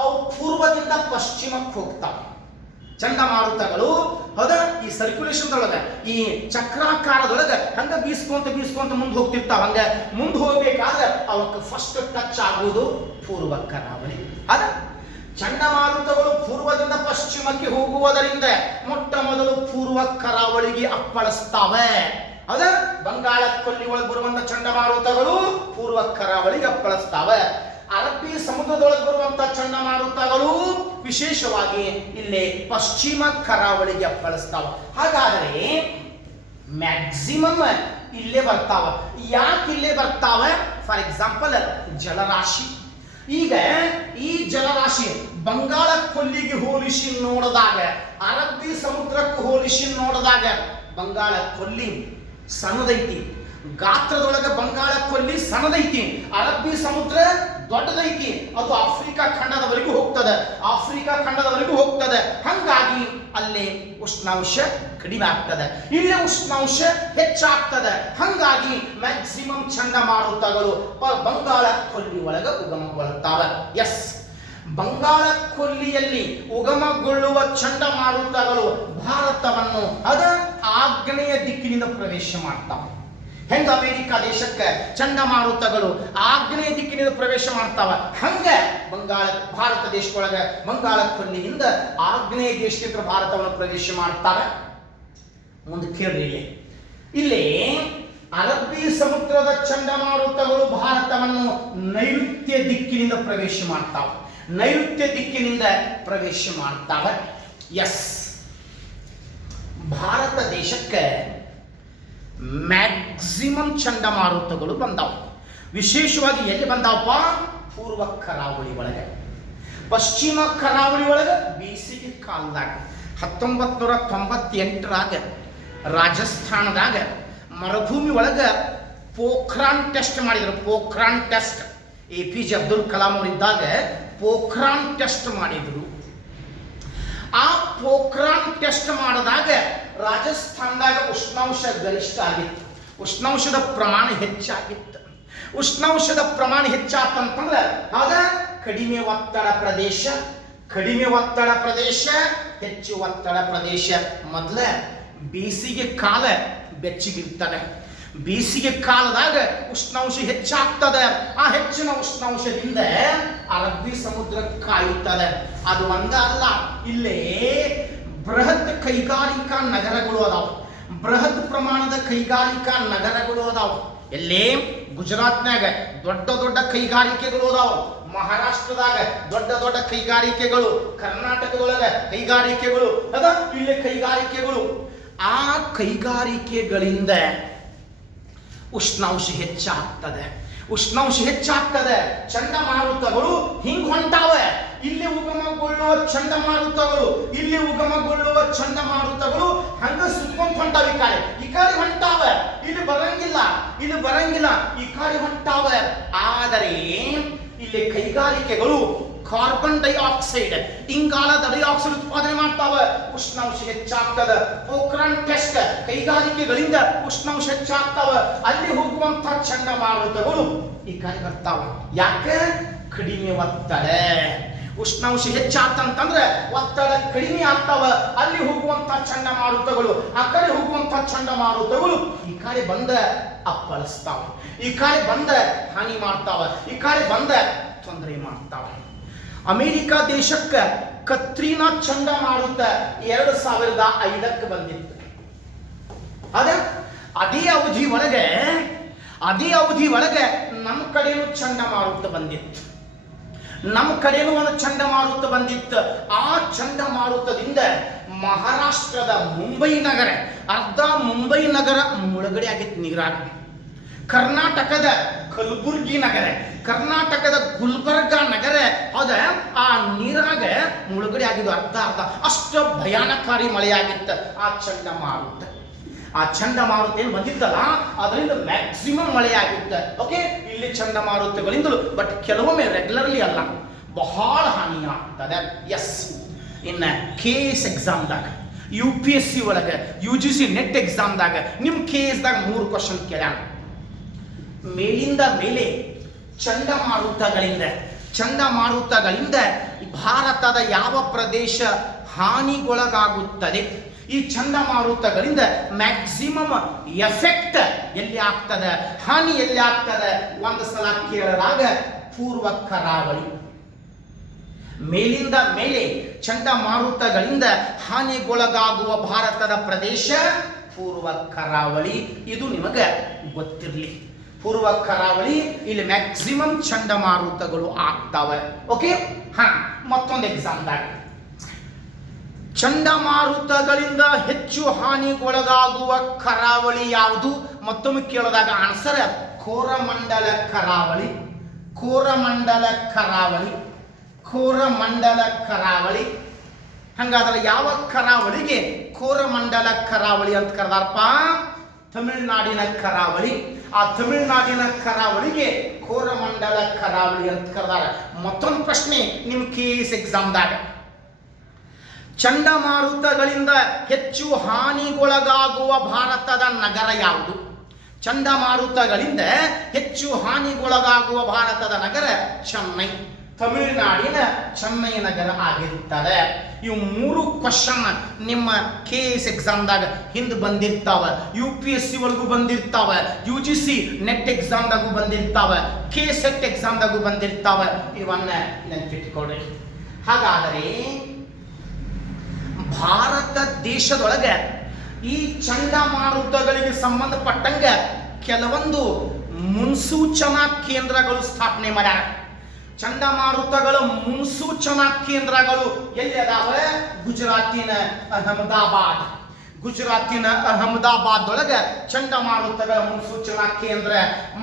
ಅವು ಪೂರ್ವದಿಂದ ಪಶ್ಚಿಮಕ್ಕೆ ಹೋಗ್ತಾವ. ಚಂಡಮಾರುತಗಳು ಹೌದಾ, ಈ ಸರ್ಕ್ಯುಲೇಷನ್ ಒಳಗ, ಈ ಚಕ್ರಾಕಾರದೊಳಗ ಹಂಗ ಬೀಸ್ಕೊಂತ ಮುಂದೆ ಹೋಗ್ತಿರ್ತಾವ. ಹಂಗ ಮುಂದೆ ಹೋಗ್ಬೇಕಾದ್ರೆ ಅವಕ್ಕೆ ಫಸ್ಟ್ ಟಚ್ ಆಗುವುದು ಪೂರ್ವ ಕರಾವಳಿ. ಅದ ಚಂಡಮಾರುತಗಳು ಪೂರ್ವದಿಂದ ಪಶ್ಚಿಮಕ್ಕೆ ಹೋಗುವುದರಿಂದ ಮೊಟ್ಟ ಮೊದಲು ಪೂರ್ವ ಕರಾವಳಿಗೆ ಅಪ್ಪಳಿಸ್ತಾವೆ. ಹೌದಾ, ಬಂಗಾಳ ಕೊಲ್ಲಿ ಒಳಗೆ ಬರುವಂತ ಚಂಡಮಾರುತಗಳು ಪೂರ್ವ ಕರಾವಳಿಗೆ ಅಪ್ಪಳಿಸ್ತಾವೆ. ಅರಬ್ಬಿ ಸಮುದ್ರದೊಳಗೆ ಬರುವಂತ ಚಂಡಮಾರುತಗಳು ವಿಶೇಷವಾಗಿ ಇಲ್ಲಿ ಪಶ್ಚಿಮ ಕರಾವಳಿಗೆ ಅಪ್ಪಳಿಸ್ತಾವ. ಹಾಗಾದರೆ ಮ್ಯಾಕ್ಸಿಮಮ್ ಇಲ್ಲೇ ಬರ್ತಾವ. ಯಾಕೆ ಇಲ್ಲೇ ಬರ್ತಾವ? ಫಾರ್ ಎಕ್ಸಾಂಪಲ್ ಜಲರಾಶಿ. ಈಗ ಈ ಜಲರಾಶಿ ಬಂಗಾಳ ಕೊಲ್ಲಿಗೆ ಹೋಲಿಸಿ ನೋಡಿದಾಗ, ಅರಬ್ಬಿ ಸಮುದ್ರಕ್ಕೆ ಹೋಲಿಸಿ ನೋಡಿದಾಗ ಬಂಗಾಳ ಕೊಲ್ಲಿ ಸಣ್ಣದೈತಿ. ಗಾತ್ರದೊಳಗೆ ಬಂಗಾಳ ಕೊಲ್ಲಿ ಸಣ್ಣದೈತಿ, ಅರಬ್ಬಿ ಸಮುದ್ರ ದೊಡ್ಡದೈತಿ. ಅದು ಆಫ್ರಿಕಾ ಖಂಡದವರೆಗೂ ಹೋಗ್ತದೆ. ಹಂಗಾಗಿ ಅಲ್ಲಿ ಉಷ್ಣಾಂಶ ಕಡಿಮೆ ಆಗ್ತದೆ, ಇಲ್ಲಿ ಉಷ್ಣಾಂಶ ಹೆಚ್ಚಾಗ್ತದೆ. ಹಂಗಾಗಿ ಮ್ಯಾಕ್ಸಿಮಮ್ ಚಂಡಮಾರುತಗಳು ಬಂಗಾಳ ಕೊಲ್ಲಿ ಒಳಗೆ ಉಗಮಗೊಳ್ಳುತ್ತವೆ. ಎಸ್, ಬಂಗಾಳ ಕೊಲ್ಲಿಯಲ್ಲಿ ಉಗಮಗೊಳ್ಳುವ ಚಂಡಮಾರುತಗಳು ಭಾರತವನ್ನು ಅದ ಆಗ್ನೇಯ ದಿಕ್ಕಿನಿಂದ ಪ್ರವೇಶ ಮಾಡ್ತಾವೆ. ಹೆಂಗ ಅಮೆರಿಕ ದೇಶಕ್ಕೆ ಚಂಡಮಾರುತಗಳು ಆಗ್ನೇಯ ದಿಕ್ಕಿನಿಂದ ಪ್ರವೇಶ ಮಾಡ್ತಾವ, ಹಂಗ ಭಾರತ ದೇಶದೊಳಗೆ ಬಂಗಾಳ ಕೊಲ್ಲಿಯಿಂದ ಆಗ್ನೇಯ ದೇಶಕ್ಕೆ ಭಾರತವನ್ನು ಪ್ರವೇಶ ಮಾಡ್ತಾರೆ. ಮುಂದೆ ಕೇಳ್ರಿ, ಇಲ್ಲಿ ಅರಬ್ಬಿ ಸಮುದ್ರದ ಚಂಡಮಾರುತಗಳು ಭಾರತವನ್ನು ನೈಋತ್ಯ ದಿಕ್ಕಿನಿಂದ ಪ್ರವೇಶ ಮಾಡ್ತಾವೆ. ಎಸ್, ಭಾರತ ದೇಶಕ್ಕೆ ಮ್ಯಾಕ್ಸಿಮಮ್ ಚಂಡಮಾರುತಗಳು ಬಂದಾವ. ವಿಶೇಷವಾಗಿ ಎಲ್ಲಿ ಬಂದಾವಪ್ಪ? ಪೂರ್ವ ಕರಾವಳಿ ಒಳಗೆ. ಪಶ್ಚಿಮ ಕರಾವಳಿ ಒಳಗೆ ಬೇಸಿಗೆ ಕಾಲದಾಗ 1998ರಾಗ ರಾಜಸ್ಥಾನದಾಗ ಮರುಭೂಮಿ ಒಳಗೆ ಪೋಖ್ರಾನ್ ಟೆಸ್ಟ್ ಮಾಡಿದ್ರು. ಪೋಖ್ರಾನ್ ಟೆಸ್ಟ್ APJ ಅಬ್ದುಲ್ ಕಲಾಂ ಅವರಿದ್ದಾಗ ಪೋಖ್ರಾನ್ ಟೆಸ್ಟ್ ಮಾಡಿದ್ರು. ಆ ಪೋಖ್ರಾನ್ ಟೆಸ್ಟ್ ಮಾಡಿದಾಗ ರಾಜಸ್ಥಾನದಾಗ ಉಷ್ಣಾಂಶ ಗರಿಷ್ಠ ಆಗಿತ್ತು, ಉಷ್ಣಾಂಶದ ಪ್ರಮಾಣ ಹೆಚ್ಚಾಗಿತ್ತು. ಉಷ್ಣಾಂಶದ ಪ್ರಮಾಣ ಹೆಚ್ಚಾತಂತಂದ್ರೆ ಆಗ ಕಡಿಮೆ ಒತ್ತಡ ಪ್ರದೇಶ, ಹೆಚ್ಚು ಒತ್ತಡ ಪ್ರದೇಶ. ಮೊದಲ ಬೇಸಿಗೆ ಕಾಲ ಬೆಚ್ಚಗಿರ್ತದೆ, ಬೇಸಿಗೆ ಕಾಲದಾಗ ಉಷ್ಣಾಂಶ ಹೆಚ್ಚಾಗ್ತದೆ. ಆ ಹೆಚ್ಚಿನ ಉಷ್ಣಾಂಶದಿಂದ ಅರಬ್ಬಿ ಸಮುದ್ರ ಕಾಯುತ್ತದೆ. ಅದು ಒಂದ ಅಲ್ಲ, ಇಲ್ಲೇ ಬೃಹತ್ ಕೈಗಾರಿಕಾ ನಗರಗಳು ಅದಾವ, ಬೃಹತ್ ಪ್ರಮಾಣದ ಕೈಗಾರಿಕಾ ನಗರಗಳು ಅದಾವ. ಎಲ್ಲಿ? ಗುಜರಾತ್ನಾಗ ದೊಡ್ಡ ಕೈಗಾರಿಕೆಗಳು ಅದಾವ, ಮಹಾರಾಷ್ಟ್ರದಾಗ ದೊಡ್ಡ ಕೈಗಾರಿಕೆಗಳು, ಕರ್ನಾಟಕದೊಳಗ ಕೈಗಾರಿಕೆಗಳು ಅದ, ಇಲ್ಲಿ ಕೈಗಾರಿಕೆಗಳು. ಆ ಕೈಗಾರಿಕೆಗಳಿಂದ ಉಷ್ಣಾಂಶ ಹೆಚ್ಚಾಗ್ತದೆ. ಚಂಡಮಾರುತಗಳು ಹಿಂಗ್ ಹೊಂಟಾವೆ. ಇಲ್ಲಿ ಉಗಮಗೊಳ್ಳುವ ಚಂಡಮಾರುತಗಳು ಹಂಗ ಸುತ್ಕೊಂಡ್ ಹೊಂಟಾವ. ಈ ಕಡೆ ಹೊಂಟಾವ, ಇಲ್ಲಿ ಬರಂಗಿಲ್ಲ, ಈ ಕಡೆ ಹೊಂಟಾವ. ಆದರೆ ಇಲ್ಲಿ ಕೈಗಾರಿಕೆಗಳು ಕಾರ್ಬನ್ ಡೈಆಕ್ಸೈಡ್, ಇಂಗಾಲದ ಡೈಆಕ್ಸೈಡ್ ಉತ್ಪಾದನೆ ಮಾಡ್ತಾವ, ಉಷ್ಣಾಂಶ ಹೆಚ್ಚಾಗ್ತದ. ಪೋಖ್ರಾನ್ ಟೆಸ್ಟ್ ಕೈಗಾರಿಕೆಗಳಿಂದ ಉಷ್ಣಾಂಶ ಹೆಚ್ಚಾಗ್ತಾವ. ಅಲ್ಲಿ ಹೋಗುವಂತ ಚಂಡಮಾರುತಗಳು ಈ ಕಡೆ ಬರ್ತಾವ. ಯಾಕೆ? ಕಡಿಮೆ ಒತ್ತಡ. ಉಷ್ಣಾಂಶ ಹೆಚ್ಚಾತಂತಂದ್ರೆ ಒತ್ತಡ ಕಡಿಮೆ ಆಗ್ತಾವ. ಅಲ್ಲಿ ಹೋಗುವಂತ ಚಂಡಮಾರುತಗಳು, ಆ ಕಡೆ ಹೋಗುವಂತ ಚಂಡಮಾರುತಗಳು ಈ ಕಡೆ ಬಂದ ಅಪ್ಪಳಿಸ್ತಾವ, ಈ ಕಡೆ ಬಂದ ಹಾನಿ ಮಾಡ್ತಾವ, ಈ ಕಡೆ ಬಂದ ತೊಂದರೆ ಮಾಡ್ತಾವೆ. ಅಮೆರಿಕ ದೇಶಕ್ಕೆ ಕತ್ರೀನಾ ಚಂಡಮಾರುತ 2005ಕ್ಕೆ ಬಂದಿತ್ತು. ಅದೇ ಅವಧಿ ಒಳಗೆ ನಮ್ಮ ಕಡೆನೂ ಚಂಡಮಾರುತ ಬಂದಿತ್ತು. ಒಂದು ಚಂಡಮಾರುತ ಬಂದಿತ್ತು. ಆ ಚಂಡಮಾರುತದಿಂದ ಮಹಾರಾಷ್ಟ್ರದ ಮುಂಬೈ ನಗರ, ಅರ್ಧ ಮುಂಬೈ ನಗರ ಮುಳುಗಡೆ ಆಗಿತ್ತು ನೀರಾಗ. ಕರ್ನಾಟಕದ ಕಲಬುರ್ಗಿ ನಗರ, ಕರ್ನಾಟಕದ ಗುಲ್ಬರ್ಗಾ ನಗರ ಆ ನೀರಾಗ ಮುಳುಗಡೆ ಆಗಿದ್ದು ಅರ್ಧ. ಅಷ್ಟು ಭಯಾನಕಾರಿ ಮಳೆಯಾಗಿತ್ತು ಆ ಚಂಡಮಾರುತ. ಏನು ಬಂದಿತ್ತಲ್ಲ ಅದರಿಂದ ಮ್ಯಾಕ್ಸಿಮಮ್ ಮಳೆ ಆಗಿತ್ತು. ಓಕೆ, ಇಲ್ಲಿ ಚಂಡಮಾರುತಗಳಿಂದಲೂ, ಬಟ್ ಕೆಲವೊಮ್ಮೆ ರೆಗ್ಯುಲರ್ಲಿ ಅಲ್ಲ, ಬಹಳ ಹಾನಿ ಆಗ್ತದೆ. ಎಸ್, ಇನ್ನು KS ಎಕ್ಸಾಮ್ದಾಗ, UPSC ಒಳಗೆ, UGC ನೆಟ್ ಎಕ್ಸಾಮ್ದಾಗ ನಿಮ್ಮ KSದಾಗ 3 ಕ್ವಶನ್ ಕೇಳ್ಯಾನ. ಮೇಲಿಂದ ಮೇಲೆ ಚಂಡಮಾರುತಗಳಿಂದ ಭಾರತದ ಯಾವ ಪ್ರದೇಶ ಹಾನಿಗೊಳಗಾಗುತ್ತದೆ? ಈ ಚಂಡಮಾರುತಗಳಿಂದ ಮ್ಯಾಕ್ಸಿಮಮ್ ಎಫೆಕ್ಟ್ ಎಲ್ಲಿ ಆಗ್ತದೆ, ಹಾನಿ ಎಲ್ಲಿ ಆಗ್ತದೆ? ಒಂದು ಸಲ ಕೇಳಿದಾಗ ಪೂರ್ವ ಕರಾವಳಿ. ಮೇಲಿಂದ ಮೇಲೆ ಚಂಡಮಾರುತಗಳಿಂದ ಹಾನಿಗೊಳಗಾಗುವ ಭಾರತದ ಪ್ರದೇಶ ಪೂರ್ವ ಕರಾವಳಿ. ಇದು ನಿಮಗೆ ಗೊತ್ತಿರಲಿ. ಪೂರ್ವ ಕರಾವಳಿ, ಇಲ್ಲಿ ಮ್ಯಾಕ್ಸಿಮಮ್ ಚಂಡಮಾರುತಗಳು ಆಗ್ತವೆ. ಓಕೆ, ಮತ್ತೊಂದು ಎಕ್ಸಾಮ್ದಾಗ ಚಂಡಮಾರುತಗಳಿಂದ ಹೆಚ್ಚು ಹಾನಿಗೊಳಗಾಗುವ ಕರಾವಳಿ ಯಾವುದು? ಮತ್ತೊಮ್ಮೆ ಕೇಳಿದಾಗ ಆನ್ಸರ್ ಕೋರಮಂಡಲ ಕರಾವಳಿ. ಹಂಗಾದ್ರೆ ಯಾವ ಕರಾವಳಿಗೆ ಕೋರಮಂಡಲ ಕರಾವಳಿ ಅಂತ ಕರೆದಾರಪ್ಪ? ತಮಿಳುನಾಡಿನ ಕರಾವಳಿ. ಆ ತಮಿಳುನಾಡಿನ ಕರಾವಳಿಗೆ ಕೋರಮಂಡಲ ಕರಾವಳಿ ಅಂತ ಕರೆದಾರ. ಮತ್ತೊಂದು ಪ್ರಶ್ನೆ ನಿಮ್ಮ KS ಎಕ್ಸಾಮ್ದಾಗ, ಚಂಡಮಾರುತಗಳಿಂದ ಹೆಚ್ಚು ಹಾನಿಗೊಳಗಾಗುವ ಭಾರತದ ನಗರ ಯಾವುದು? ಚಂಡಮಾರುತಗಳಿಂದ ಹೆಚ್ಚು ಹಾನಿಗೊಳಗಾಗುವ ಭಾರತದ ನಗರ ಚೆನ್ನೈ. ತಮಿಳುನಾಡಿನ ಚೆನ್ನೈ ನಗರ ಆಗಿರುತ್ತದೆ. ಇವು 3 ಕ್ವಶನ್ ನಿಮ್ಮ KS ಎಕ್ಸಾಮ್ದಾಗ ಹಿಂದೆ ಬಂದಿರ್ತಾವ, UPSC ಒಳಗೂ ಬಂದಿರ್ತಾವ, UGC ನೆಟ್ ಎಕ್ಸಾಮ್ದಾಗೂ ಬಂದಿರ್ತಾವ, KSET ಎಕ್ಸಾಮ್ದಾಗೂ ಬಂದಿರ್ತಾವ. ಇವನ್ನ ನೆನಪಿಟ್ಕೊಡ್ರಿ. ಹಾಗಾದರೆ ಭಾರತ ದೇಶದೊಳಗೆ ಈ ಚಂಡಮಾರುತಗಳಿಗೆ ಸಂಬಂಧಪಟ್ಟಂಗ ಕೆಲವೊಂದು ಮುನ್ಸೂಚನಾ ಕೇಂದ್ರಗಳು ಸ್ಥಾಪನೆ ಮಾಡ್ಯಾರ. ಚಂಡಮಾರುತಗಳ ಮುನ್ಸೂಚನಾ ಕೇಂದ್ರಗಳು ಎಲ್ಲಿ ಅದಾವೆ? ಗುಜರಾತಿನ ಅಹಮದಾಬಾದ್ ಒಳಗೆ ಚಂಡಮಾರುತಗಳ ಮುನ್ಸೂಚನಾ ಕೇಂದ್ರ.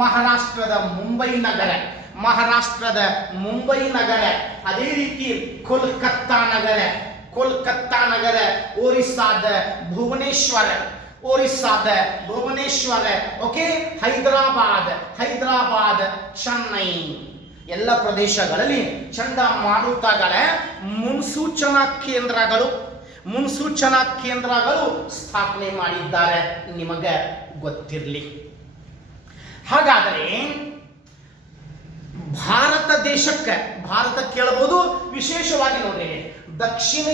ಮಹಾರಾಷ್ಟ್ರದ ಮುಂಬೈ ನಗರ, ಅದೇ ರೀತಿ ಕೋಲ್ಕತ್ತಾ ನಗರ, ಒರಿಸ್ಸಾದ ಭುವನೇಶ್ವರ, ಓಕೆ, ಹೈದರಾಬಾದ್, ಚೆನ್ನೈ, ಎಲ್ಲ ಪ್ರದೇಶಗಳಲ್ಲಿ ಚಂಡಮಾರುತಗಳ ಮುನ್ಸೂಚನಾ ಕೇಂದ್ರಗಳು ಸ್ಥಾಪನೆ ಮಾಡಿದ್ದಾರೆ. ನಿಮಗೆ ಗೊತ್ತಿರಲಿ. ಹಾಗಾದರೆ ಭಾರತ ಕೇಳಬಹುದು. ವಿಶೇಷವಾಗಿ ನೋಡಿ, ದಕ್ಷಿಣ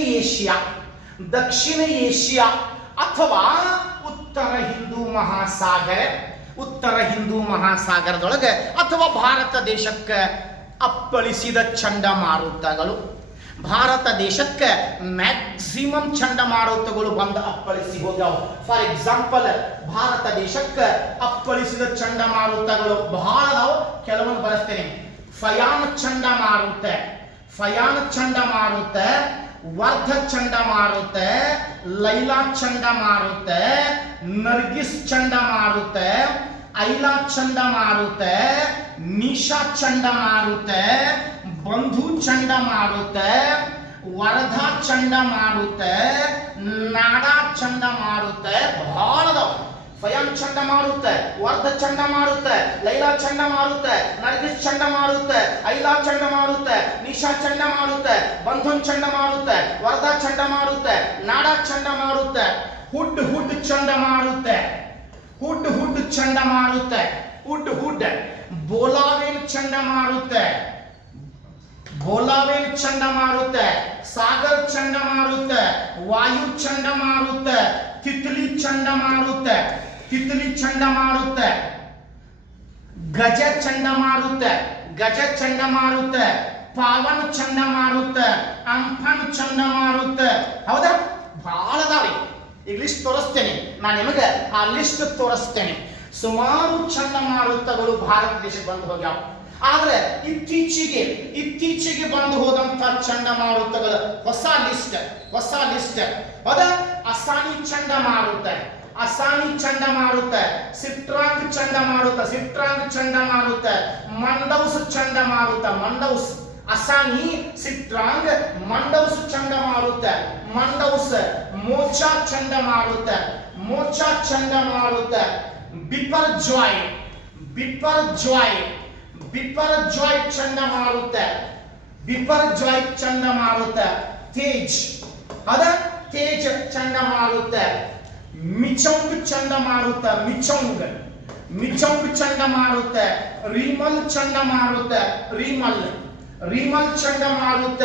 ಏಷ್ಯಾ ಅಥವಾ ಉತ್ತರ ಹಿಂದೂ ಮಹಾಸಾಗರದೊಳಗೆ ಅಥವಾ ಭಾರತ ದೇಶಕ್ಕೆ ಅಪ್ಪಳಿಸಿದ ಚಂಡಮಾರುತಗಳು. ಭಾರತ ದೇಶಕ್ಕೆ ಮ್ಯಾಕ್ಸಿಮಮ್ ಚಂಡಮಾರುತಗಳು ಬಂದು ಅಪ್ಪಳಿಸಿ ಹೋಗ್ಯಾವ. ಫಾರ್ ಎಕ್ಸಾಂಪಲ್, ಭಾರತ ದೇಶಕ್ಕೆ ಅಪ್ಪಳಿಸಿದ ಚಂಡಮಾರುತಗಳು ಬಹಳ ಅದಾವು. ಕೆಲವೊಂದು ಬರೆಸ್ತೇನೆ. ಫಯಾನ್ ಚಂಡಮಾರುತ, ವರ್ಧ ಚಂಡಮಾರುತ, ಲೈಲಾ ಚಂಡಮಾರುತ, ನರ್ಗಿಸ್ ಚಂಡಮಾರುತ, ಐಲಾ ಚಂಡಮಾರುತ, ನಿಶಾ ಚಂಡಮಾರುತ, ಬಂಧು ಚಂಡಮಾರುತ, ವರದಾ ಚಂಡಮಾರುತ, ನಾಡಾ ಚಂಡಮಾರುತ ಬಹಳ ಅದಾವ. ಫಯಾನ್ ಚಂಡಮಾರುತ, ವರ್ಧ ಚಂಡಮಾರುತ, ಲೈಲಾ ಚಂಡಮಾರುತ, ನರ್ಗಿಸ್ ಚಂಡಮಾರುತ, ಐಲಾ ಚಂಡಮಾರುತ, ನಿಶಾ ಚಂಡಮಾರುತ, ಬಂಧನ್ ಚಂಡಮಾರುತ, ವರದಾ ಚಂಡಮಾರುತ, ನಾಡಾ ಚಂಡಮಾರುತ, ಹುಡ್ ಚಂಡಮಾರುತ, ಬೋಲಾವೇನ್ ಚಂಡಮಾರುತ, ಸಾಗರ್ ಚಂಡಮಾರುತ, ವಾಯು ಚಂಡಮಾರುತ, ತಿತ್ಲಿ ಚಂಡಮಾರುತ, ಗಜ ಚಂಡಮಾರುತ, ಗಜ ಚಂಡಮಾರುತ, ಪಾವನ್ ಚಂಡಮಾರುತ, ಅಂಫನ್ ಚಂಡಮಾರುತ. ಹೌದಾ? ಬಹಳ ಅದಾವ್ರಿ. ಈಗ ಲಿಸ್ಟ್ ತೋರಿಸ್ತೇನೆ ನಾನು ನಿಮಗೆ, ಆ ಲಿಸ್ಟ್ ತೋರಿಸ್ತೇನೆ. ಸುಮಾರು ಚಂಡಮಾರುತಗಳು ಭಾರತ ದೇಶಕ್ಕೆ ಬಂದು ಹೋಗ್ಯಾವ. ಆದ್ರೆ ಇತ್ತೀಚೆಗೆ ಬಂದು ಹೋದಂತ ಚಂಡಮಾರುತಗಳ ಹೊಸ ಲಿಸ್ಟ್ ಹೌದಾ? ಅಸಾನಿ ಚಂಡಮಾರುತ, ಅಸಾನಿ ಚಂಡಮಾರುತ, ಸಿಟ್ರಾಂಗ್ ಚಂಡಮಾರುತ, ಮಂಡೌಸ್ ಚಂಡಮಾರುತ, ಮಂಡೌಸ್, ಅಸಾನಿ, ಸಿಟ್ರಾಂಗ್, ಮಂಡೌಸ್ ಚಂಡಮಾರುತ, ಮಂಡೌಸ್, ಮೋಚಾ ಚಂಡಮಾರುತ, ಬಿಪರ್ಜಾಯ್ ಚಂಡಮಾರುತ, ತೇಜ್ ಅದ ತೇಜ್ ಚಂಡಮಾರುತ, ಮಿಚೌಂಗ್ ಚಂಡಮಾರುತ, ಮಿಚೌಂಗ್ ಚಂಡಮಾರುತ, ರೀಮಲ್ ಚಂಡಮಾರುತ, ರೀಮಲ್ ಚಂಡಮಾರುತ,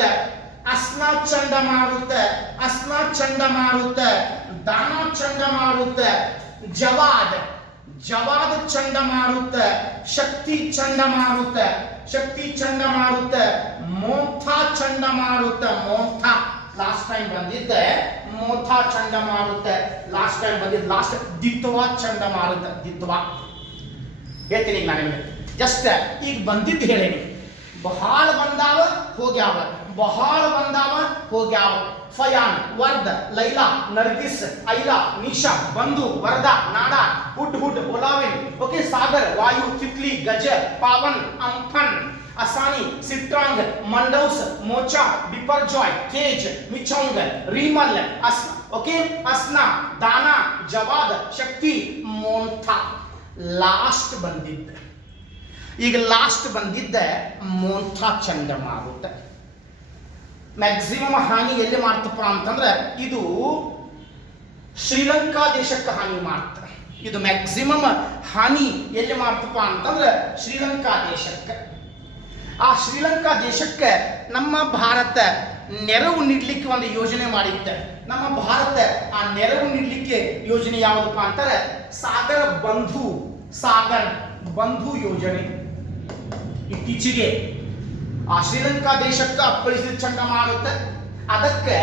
ಅಸ್ನಾ ಚಂಡಮಾರುತ, ದಾನಾ ಚಂಡಮಾರುತ, ಜವಾದ್ ಚಂಡಮಾರುತ, ಶಕ್ತಿ ಚಂಡಮಾರುತ, ಮೋಥಾ ಚಂಡಮಾರುತ, ಮೋಥಾ ಲಾಸ್ಟ್ ಟೈಮ್ ಬಂದಿದ್ದೆ, ಮೋಥಾ ಚಂಡಮಾರುತ ಲಾಸ್ಟ್ ಟೈಮ್ ಬಂದಿದ್ದು. ಲಾಸ್ಟ್ ದಿತ್ವಾ ಚಂಡಮಾರುತ, ದಿತ್ವಾ ಹೇಳ್ತೀನಿ ಈಗ ನಾನು ನಿಮಗೆ. ಜಸ್ಟ್ ಈಗ ಬಂದಿದ್ದು ಹೇಳೇನಿ. ಬಹಳ ಬಂದಾವ ಹೋಗ್ಯಾವ. ಫಯಾನ್, ವರ್ದ, ಲೈಲಾ, ನರ್ಗಿಸ್, ಐಲಾ, ನಿಶಾ, ಬಂಧು, ವರದಾ, ನಾಡಾ, ಹುಡ್, ಒಲಾವಿನ್, ಓಕೆ, ಸಾಗರ್, ವಾಯು, ತಿತ್ಲಿ, ಗಜ, ಪಾವನ್, ಅಂಫನ್, ಅಸಾನಿ, ಸಿಟ್ರಾಂಗ್, ಮಂಡೌಸ್, ಮೋಚಾ, ಬಿಪರ್ಜಾಯ್, ತೇಜ್, ಮಿಚೌಂಗ್, ರೀಮಲ್, ಓಕೆ, ಅಸ್ನಾ, ದಾನಾ, ಜವಾದ್, ಶಕ್ತಿ, ಮೋಂಥಾ. ಲಾಸ್ಟ್ ಬಂದಿದ್ದ ಮೋಂಥಾ ಚಂಡಮಾರುತ. ಮ್ಯಾಕ್ಸಿಮಮ್ ಹಾನಿ ಎಲ್ಲಿ ಮಾಡ್ತಪ್ಪ ಅಂತಂದ್ರೆ ಇದು ಶ್ರೀಲಂಕಾ ದೇಶಕ್ಕೆ ಹಾನಿ ಮಾಡ್ತಾರೆ. ಇದು ಮ್ಯಾಕ್ಸಿಮಮ್ ಹಾನಿ ಎಲ್ಲಿ ಮಾಡ್ತಪ್ಪ ಅಂತಂದ್ರೆ ಶ್ರೀಲಂಕಾ ದೇಶಕ್ಕೆ. ಆ ಶ್ರೀಲಂಕಾ ದೇಶಕ್ಕೆ ನಮ್ಮ ಭಾರತ ನೆರವು ನೀಡಲಿಕ್ಕೆ ಒಂದು ಯೋಜನೆ ಮಾಡಿತ್ತೆ. ನಮ್ಮ ಭಾರತ ಆ ನೆರವು ನೀಡಲಿಕ್ಕೆ ಯೋಜನೆ ಯಾವುದಪ್ಪ ಅಂತಾರೆ? ಸಾಗರ ಬಂಧು ಯೋಜನೆ. ಇತ್ತೀಚೆಗೆ ಆ ಶ್ರೀಲಂಕಾ ದೇಶಕ್ಕೆ ಅಪ್ಪಳಿಸಿದ ಚಂಡಮಾರುತ, ಅದಕ್ಕೆ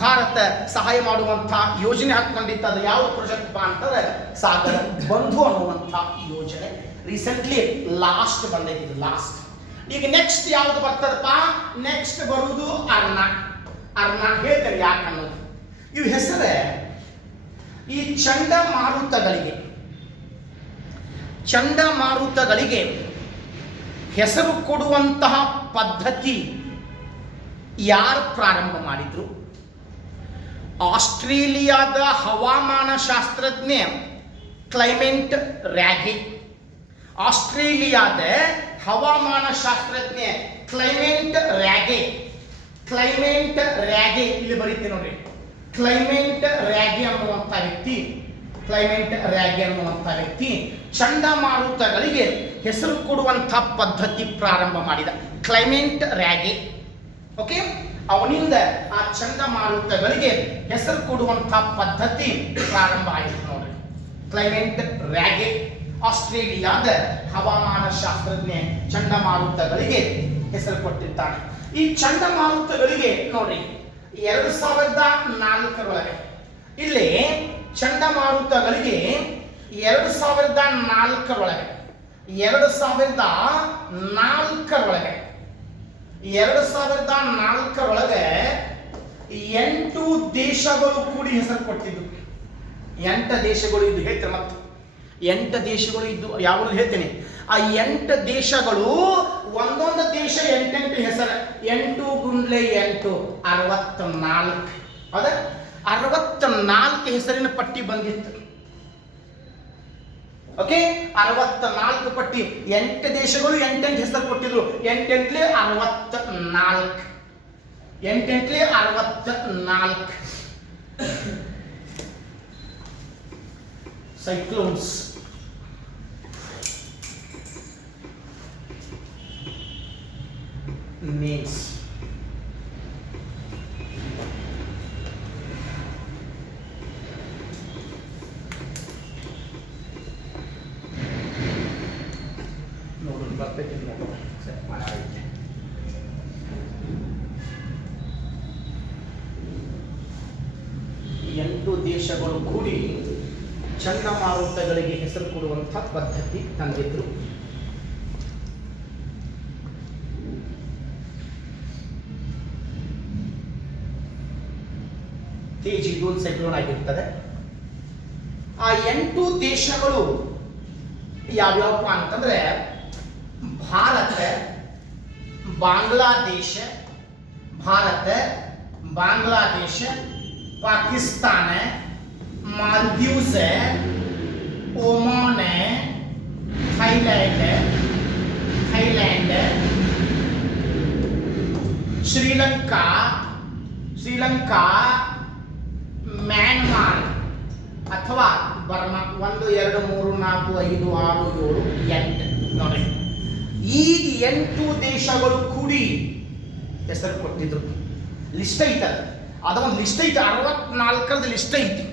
ಭಾರತ ಸಹಾಯ ಮಾಡುವಂಥ ಯೋಜನೆ ಹಾಕೊಂಡಿತ್ತು. ಅದು ಯಾವ ಪ್ರಾಜೆಕ್ಟ್ ಅಂತಂದ್ರೆ ಸಾಗರ ಬಂಧು ಅನ್ನುವಂಥ ಯೋಜನೆ. ರೀಸೆಂಟ್ಲಿ ಲಾಸ್ಟ್ ಬಂದೈತಿ, ಲಾಸ್ಟ್. ಈಗ ನೆಕ್ಸ್ಟ್ ಯಾವುದು ಬರ್ತದಪ್ಪ? ನೆಕ್ಸ್ಟ್ ಬರುವುದು ಅರ್ಣ ಹೇಳ್ತಾರೆ ಯಾಕೆ ಅನ್ನೋದು. ಇವು ಹೆಸರೇ ಈ ಚಂಡಮಾರುತಗಳಿಗೆ ಹೆಸರು ಕೊಡುವಂತಹ ಪದ್ಧತಿ ಯಾರು ಪ್ರಾರಂಭ ಮಾಡಿದ್ರು? ಆಸ್ಟ್ರೇಲಿಯಾದ ಹವಾಮಾನ ಶಾಸ್ತ್ರಜ್ಞ ಕ್ಲೈಮೆಂಟ್ ರ್ಯಾಗೆ. ಆಸ್ಟ್ರೇಲಿಯಾದ ಹವಾಮಾನ ಶಾಸ್ತ್ರಜ್ಞ ಕ್ಲೈಮೆಂಟ್ ರ್ಯಾಗೆ ಇಲ್ಲಿ ಬರೀತೀನಿ ನೋಡ್ರಿ. ಕ್ಲೈಮೆಂಟ್ ರ್ಯಾಗೆ ಅನ್ನುವಂಥ ವ್ಯಕ್ತಿ ಚಂಡಮಾರುತಗಳಿಗೆ ಹೆಸರು ಕೊಡುವಂಥ ಪದ್ಧತಿ ಪ್ರಾರಂಭ ಮಾಡಿದ. ಕ್ಲೈಮೆಂಟ್ ರ್ಯಾಗೆ, ಓಕೆ, ಅವನಿಂದ ಆ ಚಂಡಮಾರುತಗಳಿಗೆ ಹೆಸರು ಕೊಡುವಂಥ ಪದ್ಧತಿ ಪ್ರಾರಂಭ ಆಯಿತು ನೋಡ್ರಿ. ಕ್ಲೈಮೆಂಟ್ ರ್ಯಾಗೆ ಆಸ್ಟ್ರೇಲಿಯಾದ ಹವಾಮಾನ ಶಾಸ್ತ್ರಜ್ಞ ಚಂಡಮಾರುತಗಳಿಗೆ ಹೆಸರು ಕೊಟ್ಟಿರ್ತಾನೆ. ಈ ಚಂಡಮಾರುತಗಳಿಗೆ ನೋಡ್ರಿ 2004 ಇಲ್ಲಿ ಚಂಡಮಾರುತಗಳಿಗೆ 2004 8 ದೇಶಗಳು ಕೂಡಿ ಹೆಸರು ಕೊಟ್ಟಿದ್ದು. 8 ದೇಶಗಳು ಇದ್ದು ಹೇಳ್ತಾರೆ. ಮತ್ತು 8 ದೇಶಗಳು ಇದ್ದು ಯಾವುದು ಹೇಳ್ತೇನೆ. ಆ 8 ದೇಶಗಳು ಒಂದೊಂದು ದೇಶ 8 ಹೆಸರು. 8 × 8 64. ಹೌದಾ? 64 ಹೆಸರಿನ ಪಟ್ಟಿ ಬಂದಿತ್ತು. ಓಕೆ, 64 ಪಟ್ಟಿ. 8 ದೇಶಗಳು 8 ಹೆಸರು ಕೊಟ್ಟಿದ್ರು. 8 64 ಸೈಕ್ಲೋನ್ಸ್. names. ಕೂಡಿ ಚಂಡಮಾರುತಗಳಿಗೆ ಹೆಸರು ಕೊಡುವಂಥ ಪದ್ಧತಿ ತಂದಿದ್ರು. ತೇಜ್ ಇದೊಂದು ಸೈಕ್ಲೋನ್ ಆಗಿರ್ತದೆ. ಆ 8 ದೇಶಗಳು ಯಾವ್ಯಾವಪ್ಪ ಅಂತಂದ್ರೆ Bharat, Bangladesh, Pakistan, Maldives, Oman, Thailand, Sri Lanka, Myanmar ಅಥವಾ ಬರ್ಮಾ. 1 2 3 4 5 6 7 8 ನೋಡಿ, ಈ 8 ದೇಶಗಳು ಕೂಡಿ ಹೆಸರು ಕೊಟ್ಟಿದ್ರು. ಲಿಸ್ಟ್ ಐತೆ, ಅದೊಂದು ಲಿಸ್ಟ್ ಐತೆ, 64ರದ ಲಿಸ್ಟ್ ಐತಿ.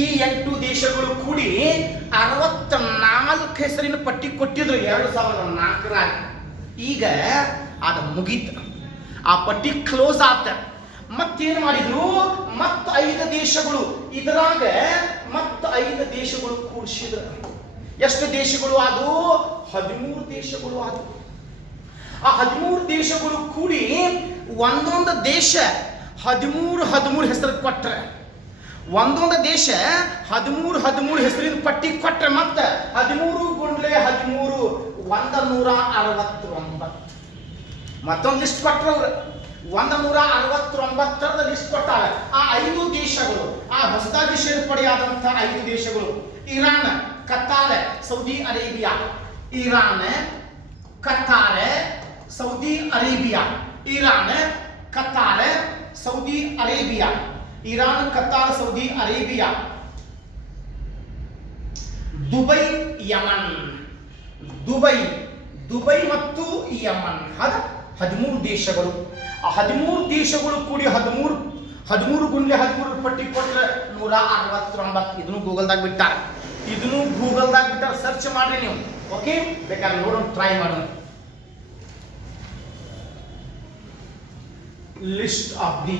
ಈ 8 ದೇಶಗಳು ಕೂಡಿ 64 ಹೆಸರಿನ ಪಟ್ಟಿ ಕೊಟ್ಟಿದ್ರು 2004ರಾಗ. ಈಗ ಅದು ಮುಗೀತು, ಆ ಪಟ್ಟಿ ಕ್ಲೋಸ್ ಆತ. ಮತ್ತೇನು ಮಾಡಿದ್ರು, ಮತ್ತ 5 ದೇಶಗಳು, ಇದರಾಗ ಮತ್ತ 5 ದೇಶಗಳು ಕೂಡಿಸಿದ್ರು. ಎಷ್ಟು ದೇಶಗಳು ಅದು? 13 ದೇಶಗಳು ಅದು. ಆ 13 ದೇಶಗಳು ಕೂಡಿ ಒಂದೊಂದು ದೇಶ 13 ಹೆಸರು ಕೊಟ್ರೆ, ಒಂದೊಂದು ದೇಶ 13 ಹೆಸರಿನ ಪಟ್ಟಿ ಕೊಟ್ರೆ, ಮತ್ತೆ 13 ಗುಂಡ್ಲೆ 13 169. ಮತ್ತೊಂದು ಲಿಸ್ಟ್ ಕೊಟ್ಟರು, 169ರದ ಲಿಸ್ಟ್ ಕೊಟ್ಟಾಗ ಆ 5 ದೇಶಗಳು, ಆ ಹೊಸದಾಗಿ ಸೇರ್ಪಡೆಯಾದಂಥ 5 ದೇಶಗಳು Iran, Qatar, Saudi Arabia. Iran, Qatar, Saudi Arabia. Dubai, Yaman. Dubai ಮತ್ತು ಯಮನ್, 13 ದೇಶಗಳು. ಆ 13 ದೇಶಗಳು ಕೂಡಿ 13 ಗುಂಡ್ಲೆ 13 ಪಟ್ಟಿ ಕೊಟ್ರೆ 169. ಇದನ್ನು ಗೂಗಲ್ದಾಗ ಬಿಟ್ಟಾರ, ಸರ್ಚ್ ಮಾಡ್ರಿ ನೀವು. ಓಕೆ, ಬೇಕಾದ್ರೆ ನೋಡೋಣ, ಟ್ರೈ ಮಾಡೋಣ. List of the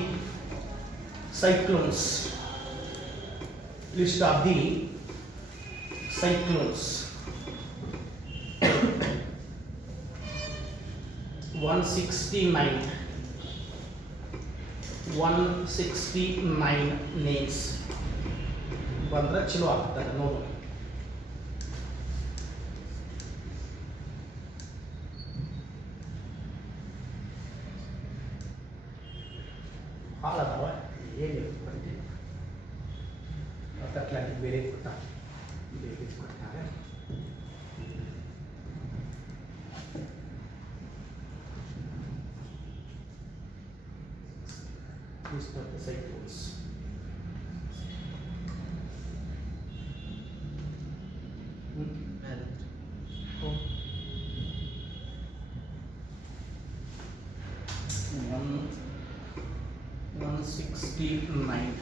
cyclones. 169 names ಬಂದ್ರೆ ಚಲೋ ಆಗ್ತದೆ ನೋಡು. ಹಾಳದವ ಏನಿಲ್ಲ, ಅಟ್ಲಾಂಟಿಕ್ ಬೇರೆ ಕೊಟ್ಟಾರೆ. List of the cyclones. Oh. 169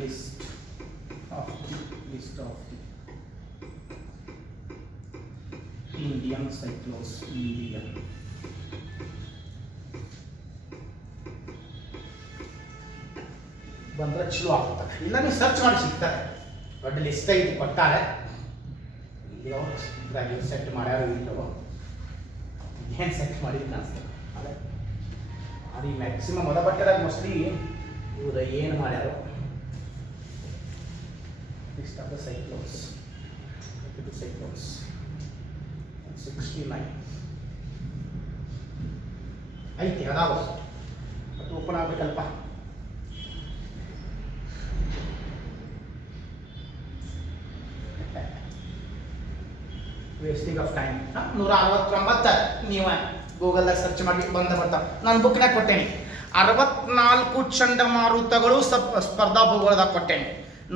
list of the Indian cyclones. ಬಂದ್ರೆ ಚಲೋ ಆಗ್ತದೆ. ಇಲ್ಲ ನೀವು ಸರ್ಚ್ ಮಾಡಿ ಸಿಗ್ತಾರೆ, ದೊಡ್ಡ ಲಿಸ್ಟ್ ಐತಿ ಕೊಟ್ಟಾರೆ. ಇದ್ರಾಗ ಸೆಟ್ ಮಾಡ್ಯಾರೋ ಇಲ್ಲವೋ, ಏನು ಸೆಟ್ ಮಾಡಿದ್ದು ಅನ್ಸ್ತದೆ. ಅದು ಮ್ಯಾಕ್ಸಿಮಮ್ ಅದ ಬಟ್ಟೆದಾಗ ಮೋಸ್ಟ್ಲಿ ಇವ್ರು ಏನು ಮಾಡ್ಯಾರೋ. ಲಿಸ್ಟ್ ಆಫ್ ದ cyclones 69 ಐತಿ, ಅದಾವ. ಅದು ಓಪನ್ ಆಗ್ಬೇಕಲ್ಪ. Wasting of time. 169 ನೀವು ಗೂಗಲ್ದಾಗ ಸರ್ಚ್ ಮಾಡಿ ಬರ್ತಾವ. ನಾನು ಬುಕ್ನಾಗ ಕೊಟ್ಟೇನೆ 64 ಚಂಡಮಾರುತಗಳು ಸ್ಪರ್ಧಾ ಭೂಗೋಳದಾಗ ಕೊಟ್ಟೇನೆ.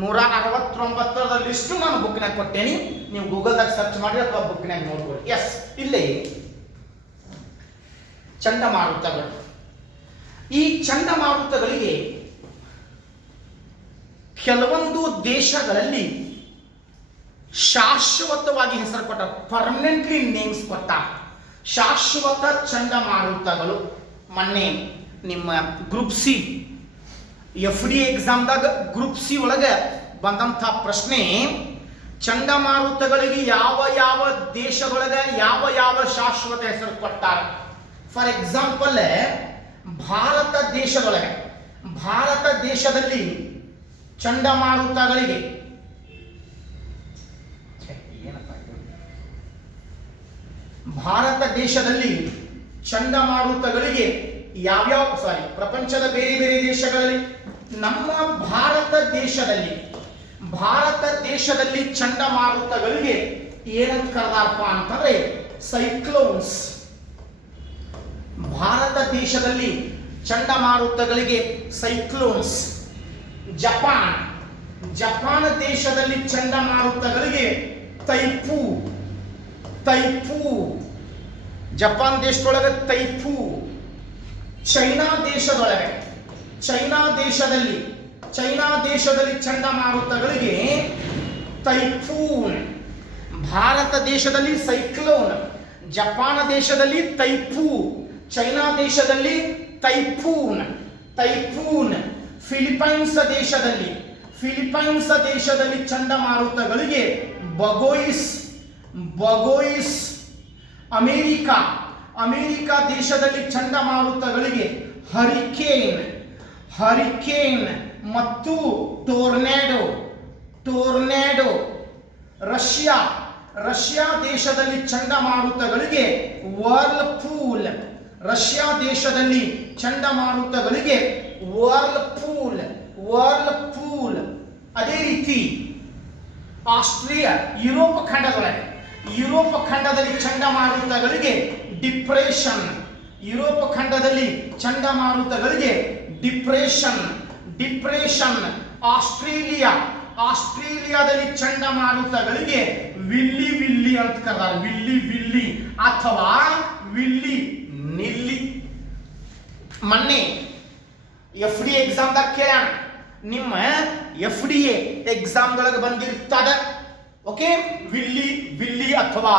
169ರ ಲಿಸ್ಟು ನಾನು ಬುಕ್ನಾಗ ಕೊಟ್ಟೇನೆ. ನೀವು ಗೂಗಲ್ದಾಗ ಸರ್ಚ್ ಮಾಡಿ ಅಥವಾ ಬುಕ್ನಾಗ ನೋಡ್ಬೋದು. ಎಸ್, ಇಲ್ಲಿ ಚಂಡಮಾರುತಗಳು. ಈ ಚಂಡಮಾರುತಗಳಿಗೆ ಕೆಲವೊಂದು ದೇಶಗಳಲ್ಲಿ ಶಾಶ್ವತವಾಗಿ ಹೆಸರು ಕೊಟ್ಟ, ಪರ್ಮನೆಂಟ್ಲಿ ನೇಮ್ಸ್ ಕೊಟ್ಟ ಶಾಶ್ವತ ಚಂಡಮಾರುತಗಳು. ಮೊನ್ನೆ ನಿಮ್ಮ ಗ್ರೂಪ್ ಸಿ FD ಎಕ್ಸಾಮ್ದಾಗ ಗ್ರೂಪ್ ಸಿ ಒಳಗೆ ಬಂದಂಥ ಪ್ರಶ್ನೆ, ಚಂಡಮಾರುತಗಳಿಗೆ ಯಾವ ಯಾವ ದೇಶದೊಳಗೆ ಯಾವ ಯಾವ ಶಾಶ್ವತ ಹೆಸರು ಕೊಟ್ಟಾರ. ಫಾರ್ ಎಕ್ಸಾಂಪಲ್, ಭಾರತ ದೇಶದಲ್ಲಿ ಚಂಡಮಾರುತಗಳಿಗೆ ಯಾವ್ಯಾವ ಪ್ರಪಂಚದ ಬೇರೆ ಬೇರೆ ದೇಶಗಳಲ್ಲಿ, ನಮ್ಮ ಭಾರತ ದೇಶದಲ್ಲಿ ಚಂಡಮಾರುತಗಳಿಗೆ ಏನಂತ ಕರೆದಾರಪ್ಪ ಅಂತಂದ್ರೆ ಸೈಕ್ಲೋನ್ಸ್. ಭಾರತ ದೇಶದಲ್ಲಿ ಚಂಡಮಾರುತಗಳಿಗೆ ಸೈಕ್ಲೋನ್ಸ್. ಜಪಾನ್ ದೇಶದಲ್ಲಿ ಚಂಡಮಾರುತಗಳಿಗೆ ತೈಫೂ. ಜಪಾನ್ ದೇಶದೊಳಗೆ ತೈಫೂ. ಚೈನಾ ದೇಶದಲ್ಲಿ ಚಂಡಮಾರುತಗಳಿಗೆ ತೈಫೂನ್. ಭಾರತ ದೇಶದಲ್ಲಿ ಸೈಕ್ಲೋನ್, ಜಪಾನ್ ದೇಶದಲ್ಲಿ ತೈಫೂ, ಚೈನಾ ದೇಶದಲ್ಲಿ ತೈಫೂನ್. ಫಿಲಿಪೈನ್ಸ್ ದೇಶದಲ್ಲಿ ಚಂಡಮಾರುತಗಳಿಗೆ ಬಗೋಯಿಸ್. ಅಮೆರಿಕ ದೇಶದಲ್ಲಿ ಚಂಡಮಾರುತಗಳಿಗೆ ಹರಿಕೇನ್ ಮತ್ತು ಟೋರ್ನಾಡೋ. ರಷ್ಯಾ ದೇಶದಲ್ಲಿ ಚಂಡಮಾರುತಗಳಿಗೆ ವರ್ಲ್ಪೂಲ್. ಅದೇ ರೀತಿ ಆಸ್ಟ್ರೇಲಿಯಾ, ಯುರೋಪ್ ಖಂಡದಲ್ಲಿ ಚಂಡಮಾರುತಗಳಿಗೆ ಡಿಪ್ರೆಷನ್. ಆಸ್ಟ್ರೇಲಿಯಾದಲ್ಲಿ ಚಂಡಮಾರುತಗಳಿಗೆ ವಿಲ್ಲಿ ಅಂತ ಕರೆದಾರೆ. ವಿಲ್ಲಿ ಅಥವಾ ವಿಲ್ಲಿ ನಿಲ್ಲಿ. ಮೊನ್ನೆ FD ಎಕ್ಸಾಮ್ದಾಗ ಕೇಳೋಣ, ನಿಮ್ಮ FDA ಎಕ್ಸಾಮ್ಗಳಿಗೆ ಬಂದಿರ್ತದ. ಓಕೆ, ವಿಲ್ಲಿ ಅಥವಾ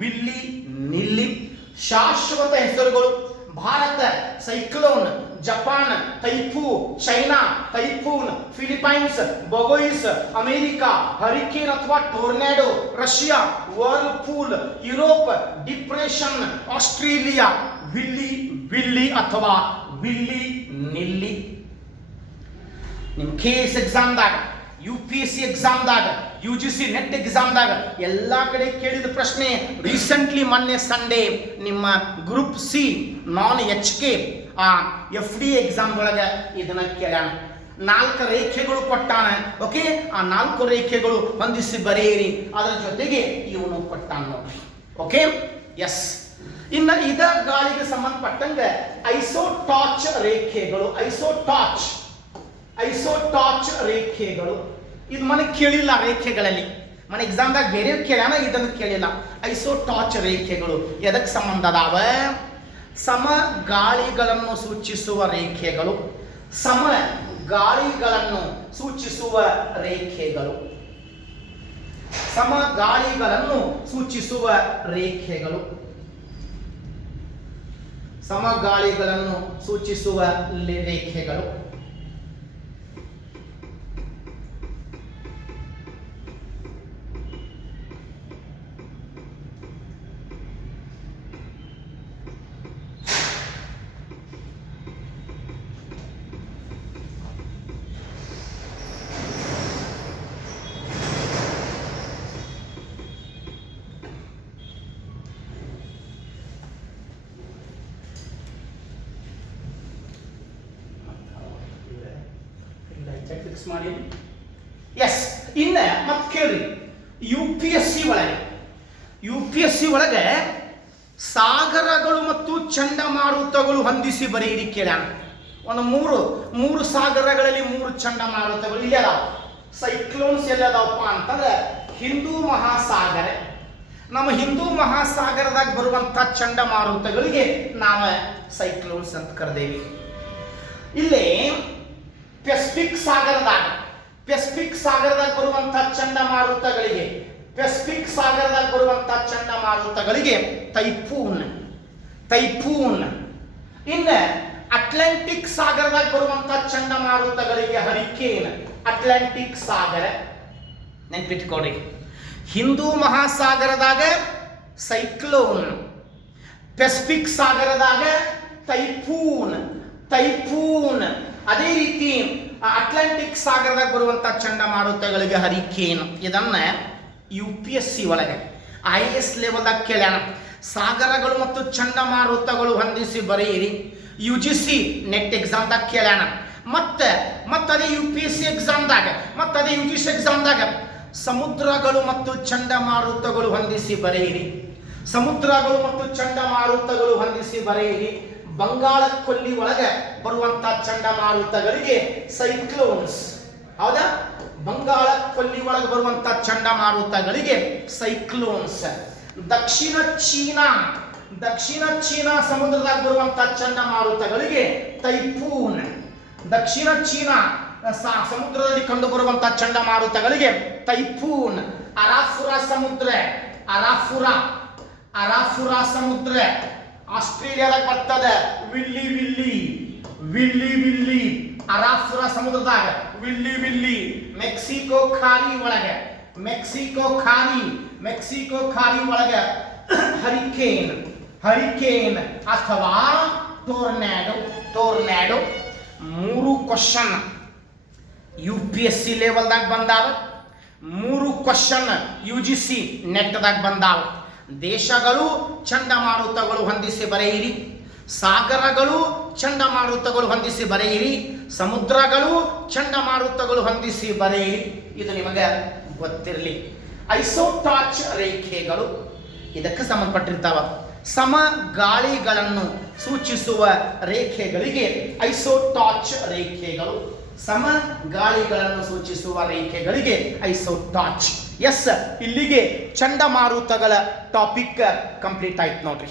ವಿಲ್ಲಿ ನಿಲ್ಲಿ. ಶಾಶ್ವತ ಹೆಸರುಗಳು: Bharat cyclone, Japan typhoon, China typhoon, Philippines baguios, America hurricane ಅಥವಾ tornado, Russia whirlpool, Europe depression, Australia willy ಅಥವಾ ವಿಲ್ಲಿ ನಿಲ್ಲಿ. ನಿಮ್ಮ KS ಎಕ್ಸಾಮ್ದಾಗ, UPSC ಎಕ್ಸಾಮ್ದಾಗ, UGC ನೆಟ್ ಎಕ್ಸಾಮ್ದಾಗ ಎಲ್ಲ ಕಡೆ ಕೇಳಿದ ಪ್ರಶ್ನೆ. ರೀಸೆಂಟ್ಲಿ ಮೊನ್ನೆ ಸಂಡೇ ನಿಮ್ಮ group C non HK FD exam ಒಳಗೆ ಇದನ್ನ ಕೇಳೋಣ. 4 ರೇಖೆಗಳು ಕೊಟ್ಟಾನ. ಓಕೆ, ಆ 4 ರೇಖೆಗಳು ಹೊಂದಿಸಿ ಬರೆಯಿರಿ. ಅದರ ಜೊತೆಗೆ ಇವನು ಕೊಟ್ಟಾನ ನೋಡ್ರಿ. Okay, yes. ಇನ್ನು ಇದ ಗಾಳಿಗೆ ಸಂಬಂಧಪಟ್ಟಂಗೆ ಐಸೋಟಾಚ್ ರೇಖೆಗಳು. ಇದು ಮನೆ ಕೇಳಿಲ್ಲ ರೇಖೆಗಳಲ್ಲಿ. ಮನೆ ಎಕ್ಸಾಮ್ದಾಗ ಬೇರೆ ಕೇಳ್ಯಾನ, ಇದನ್ನು ಕೇಳಿಲ್ಲ. ಐಸೋಟಾಚ್ ರೇಖೆಗಳು ಎದಕ್ಕೆ ಸಂಬಂಧ ಅದಾವ? ಸಮ ಗಾಳಿಗಳನ್ನು ಸೂಚಿಸುವ ರೇಖೆಗಳು. ಫಿಕ್ಸ್ ಮಾಡಿ. ಎಸ್. ಇನ್ನ ಮತ್ತೆ ಕೇಳ್ರಿ, UPSC ಒಳಗೆ ಸಾಗರಗಳು ಮತ್ತು ಚಂಡಮಾರುತಗಳು ಹೊಂದಿಸಿ ಬರೆಯಿರಿ ಕೇಳ್ಯಾನ. ಒಂದು ಮೂರು ಸಾಗರಗಳಲ್ಲಿ 3 ಚಂಡಮಾರುತಗಳು ಇಲ್ಲಿ ಅದಾವ. ಸೈಕ್ಲೋನ್ಸ್ ಎಲ್ಲಿ ಅದಾವಪ್ಪ ಅಂತಂದ್ರೆ ಹಿಂದೂ ಮಹಾಸಾಗರ. ನಮ್ಮ ಹಿಂದೂ ಮಹಾಸಾಗರದಾಗ ಬರುವಂತ ಚಂಡಮಾರುತಗಳಿಗೆ ನಾವು ಸೈಕ್ಲೋನ್ಸ್ ಅಂತ ಕರೆದೇವಿ. ಇಲ್ಲಿ ಪೆಸಿಫಿಕ್ ಸಾಗರದಾಗ ಬರುವಂತ ಚಂಡಮಾರುತಗಳಿಗೆ ಟೈಫೂನ್. ಇನ್ನು ಅಟ್ಲಾಂಟಿಕ್ ಸಾಗರದಾಗ ಬರುವಂತ ಚಂಡಮಾರುತಗಳಿಗೆ ಹರಿಕೇನ್. ಅಟ್ಲಾಂಟಿಕ್ ಸಾಗರ ನೆನ್ಪಿಟ್ಕೊಡ್ರಿ. ಹಿಂದೂ ಮಹಾಸಾಗರದಾಗ ಸೈಕ್ಲೋನ್, ಪೆಸಿಫಿಕ್ ಸಾಗರದಾಗ ಟೈಫೂನ್. ಅದೇ ರೀತಿ ಅಟ್ಲಾಂಟಿಕ್ ಸಾಗರದಾಗ ಬರುವಂತ ಚಂಡಮಾರುತಗಳಿಗೆ ಹರಿಕೇನ್. ಇದನ್ನ UPSC ಒಳಗೆ IAS ಲೆವೆಲ್ದಾಗ ಕೇಳ್ಯಾನ. ಸಾಗರಗಳು ಮತ್ತು ಚಂಡಮಾರುತಗಳು ಹೊಂದಿಸಿ ಬರೆಯಿರಿ. UGC ನೆಟ್ ಎಕ್ಸಾಮ್ದಾಗ ಕೇಳ್ಯಾನ. ಮತ್ತದೇ UPSC ಎಕ್ಸಾಮ್ದಾಗ ಮತ್ತದೇ UGC ಎಕ್ಸಾಮ್ದಾಗ ಸಮುದ್ರಗಳು ಮತ್ತು ಚಂಡಮಾರುತಗಳು ಹೊಂದಿಸಿ ಬರೆಯಿರಿ. ಸಮುದ್ರಗಳು ಮತ್ತು ಚಂಡಮಾರುತಗಳು ಹೊಂದಿಸಿ ಬರೆಯಿರಿ. ಬಂಗಾಳ ಕೊಲ್ಲಿ ಒಳಗೆ ಬರುವಂತ ಚಂಡಮಾರುತಗಳಿಗೆ ಸೈಕ್ಲೋನ್ಸ್. ಹೌದಾ? ಬಂಗಾಳ ಕೊಲ್ಲಿ ಒಳಗೆ ಬರುವಂತ ಚಂಡಮಾರುತಗಳಿಗೆ ಸೈಕ್ಲೋನ್ಸ್. ದಕ್ಷಿಣ ಚೀನಾ ಸಮುದ್ರದಾಗ ಬರುವಂತ ಚಂಡಮಾರುತಗಳಿಗೆ ಟೈಫೂನ್. ದಕ್ಷಿಣ ಚೀನಾ ಸಮುದ್ರದಲ್ಲಿ ಕಂಡು ಬರುವಂತಹ ಚಂಡಮಾರುತಗಳಿಗೆ ಟೈಫೂನ್. ಅರಾಫುರಾ ಸಮುದ್ರ ಆಸ್ಟ್ರೇಲಿಯಾದಾಗ ಬರ್ತದೆ. ವಿಲ್ಲಿ ಅರಾಫುರಾ ಸಮುದ್ರದಾಗ ವಿಲ್ಲಿ. ಮೆಕ್ಸಿಕೋ ಖಾರಿ ಒಳಗೆ ಹರಿಕೇನ್ ಅಥವಾ ಟೋರ್ನ್ಯಾಡೋ. 3 ಕ್ವಶನ್ UPSC ಲೆವೆಲ್ದಾಗ ಬಂದಾವ, 3 ಕ್ವಶನ್ UGC ನೆಟ್ದಾಗ ಬಂದಾವ. ದೇಶಗಳು ಚಂಡಮಾರುತಗಳು ಹೊಂದಿಸಿ ಬರೆಯಿರಿ. ಸಾಗರಗಳು ಚಂಡಮಾರುತಗಳು ಹೊಂದಿಸಿ ಬರೆಯಿರಿ. ಸಮುದ್ರಗಳು ಚಂಡಮಾರುತಗಳು ಹೊಂದಿಸಿ ಬರೆಯಿರಿ. ಇದು ನಿಮಗೆ ಗೊತ್ತಿರಲಿ. ಐಸೋಟಾಚ್ ರೇಖೆಗಳು ಇದಕ್ಕೆ ಸಂಬಂಧಪಟ್ಟಿರ್ತಾವ. ಸಮ ಗಾಳಿಗಳನ್ನು ಸೂಚಿಸುವ ರೇಖೆಗಳಿಗೆ ಐಸೋಟಾಚ್ ರೇಖೆಗಳು. ಸಮ ಗಾಳಿಗಳನ್ನು ಸೂಚಿಸುವ ರೇಖೆಗಳಿಗೆ ಐಸೋಟಾಚ್. ಇಲ್ಲಿಗೆ ಚಂಡಮಾರುತಗಳ ಟಾಪಿಕ್ ಕಂಪ್ಲೀಟ್ ಆಯ್ತು ನೋಡ್ರಿ.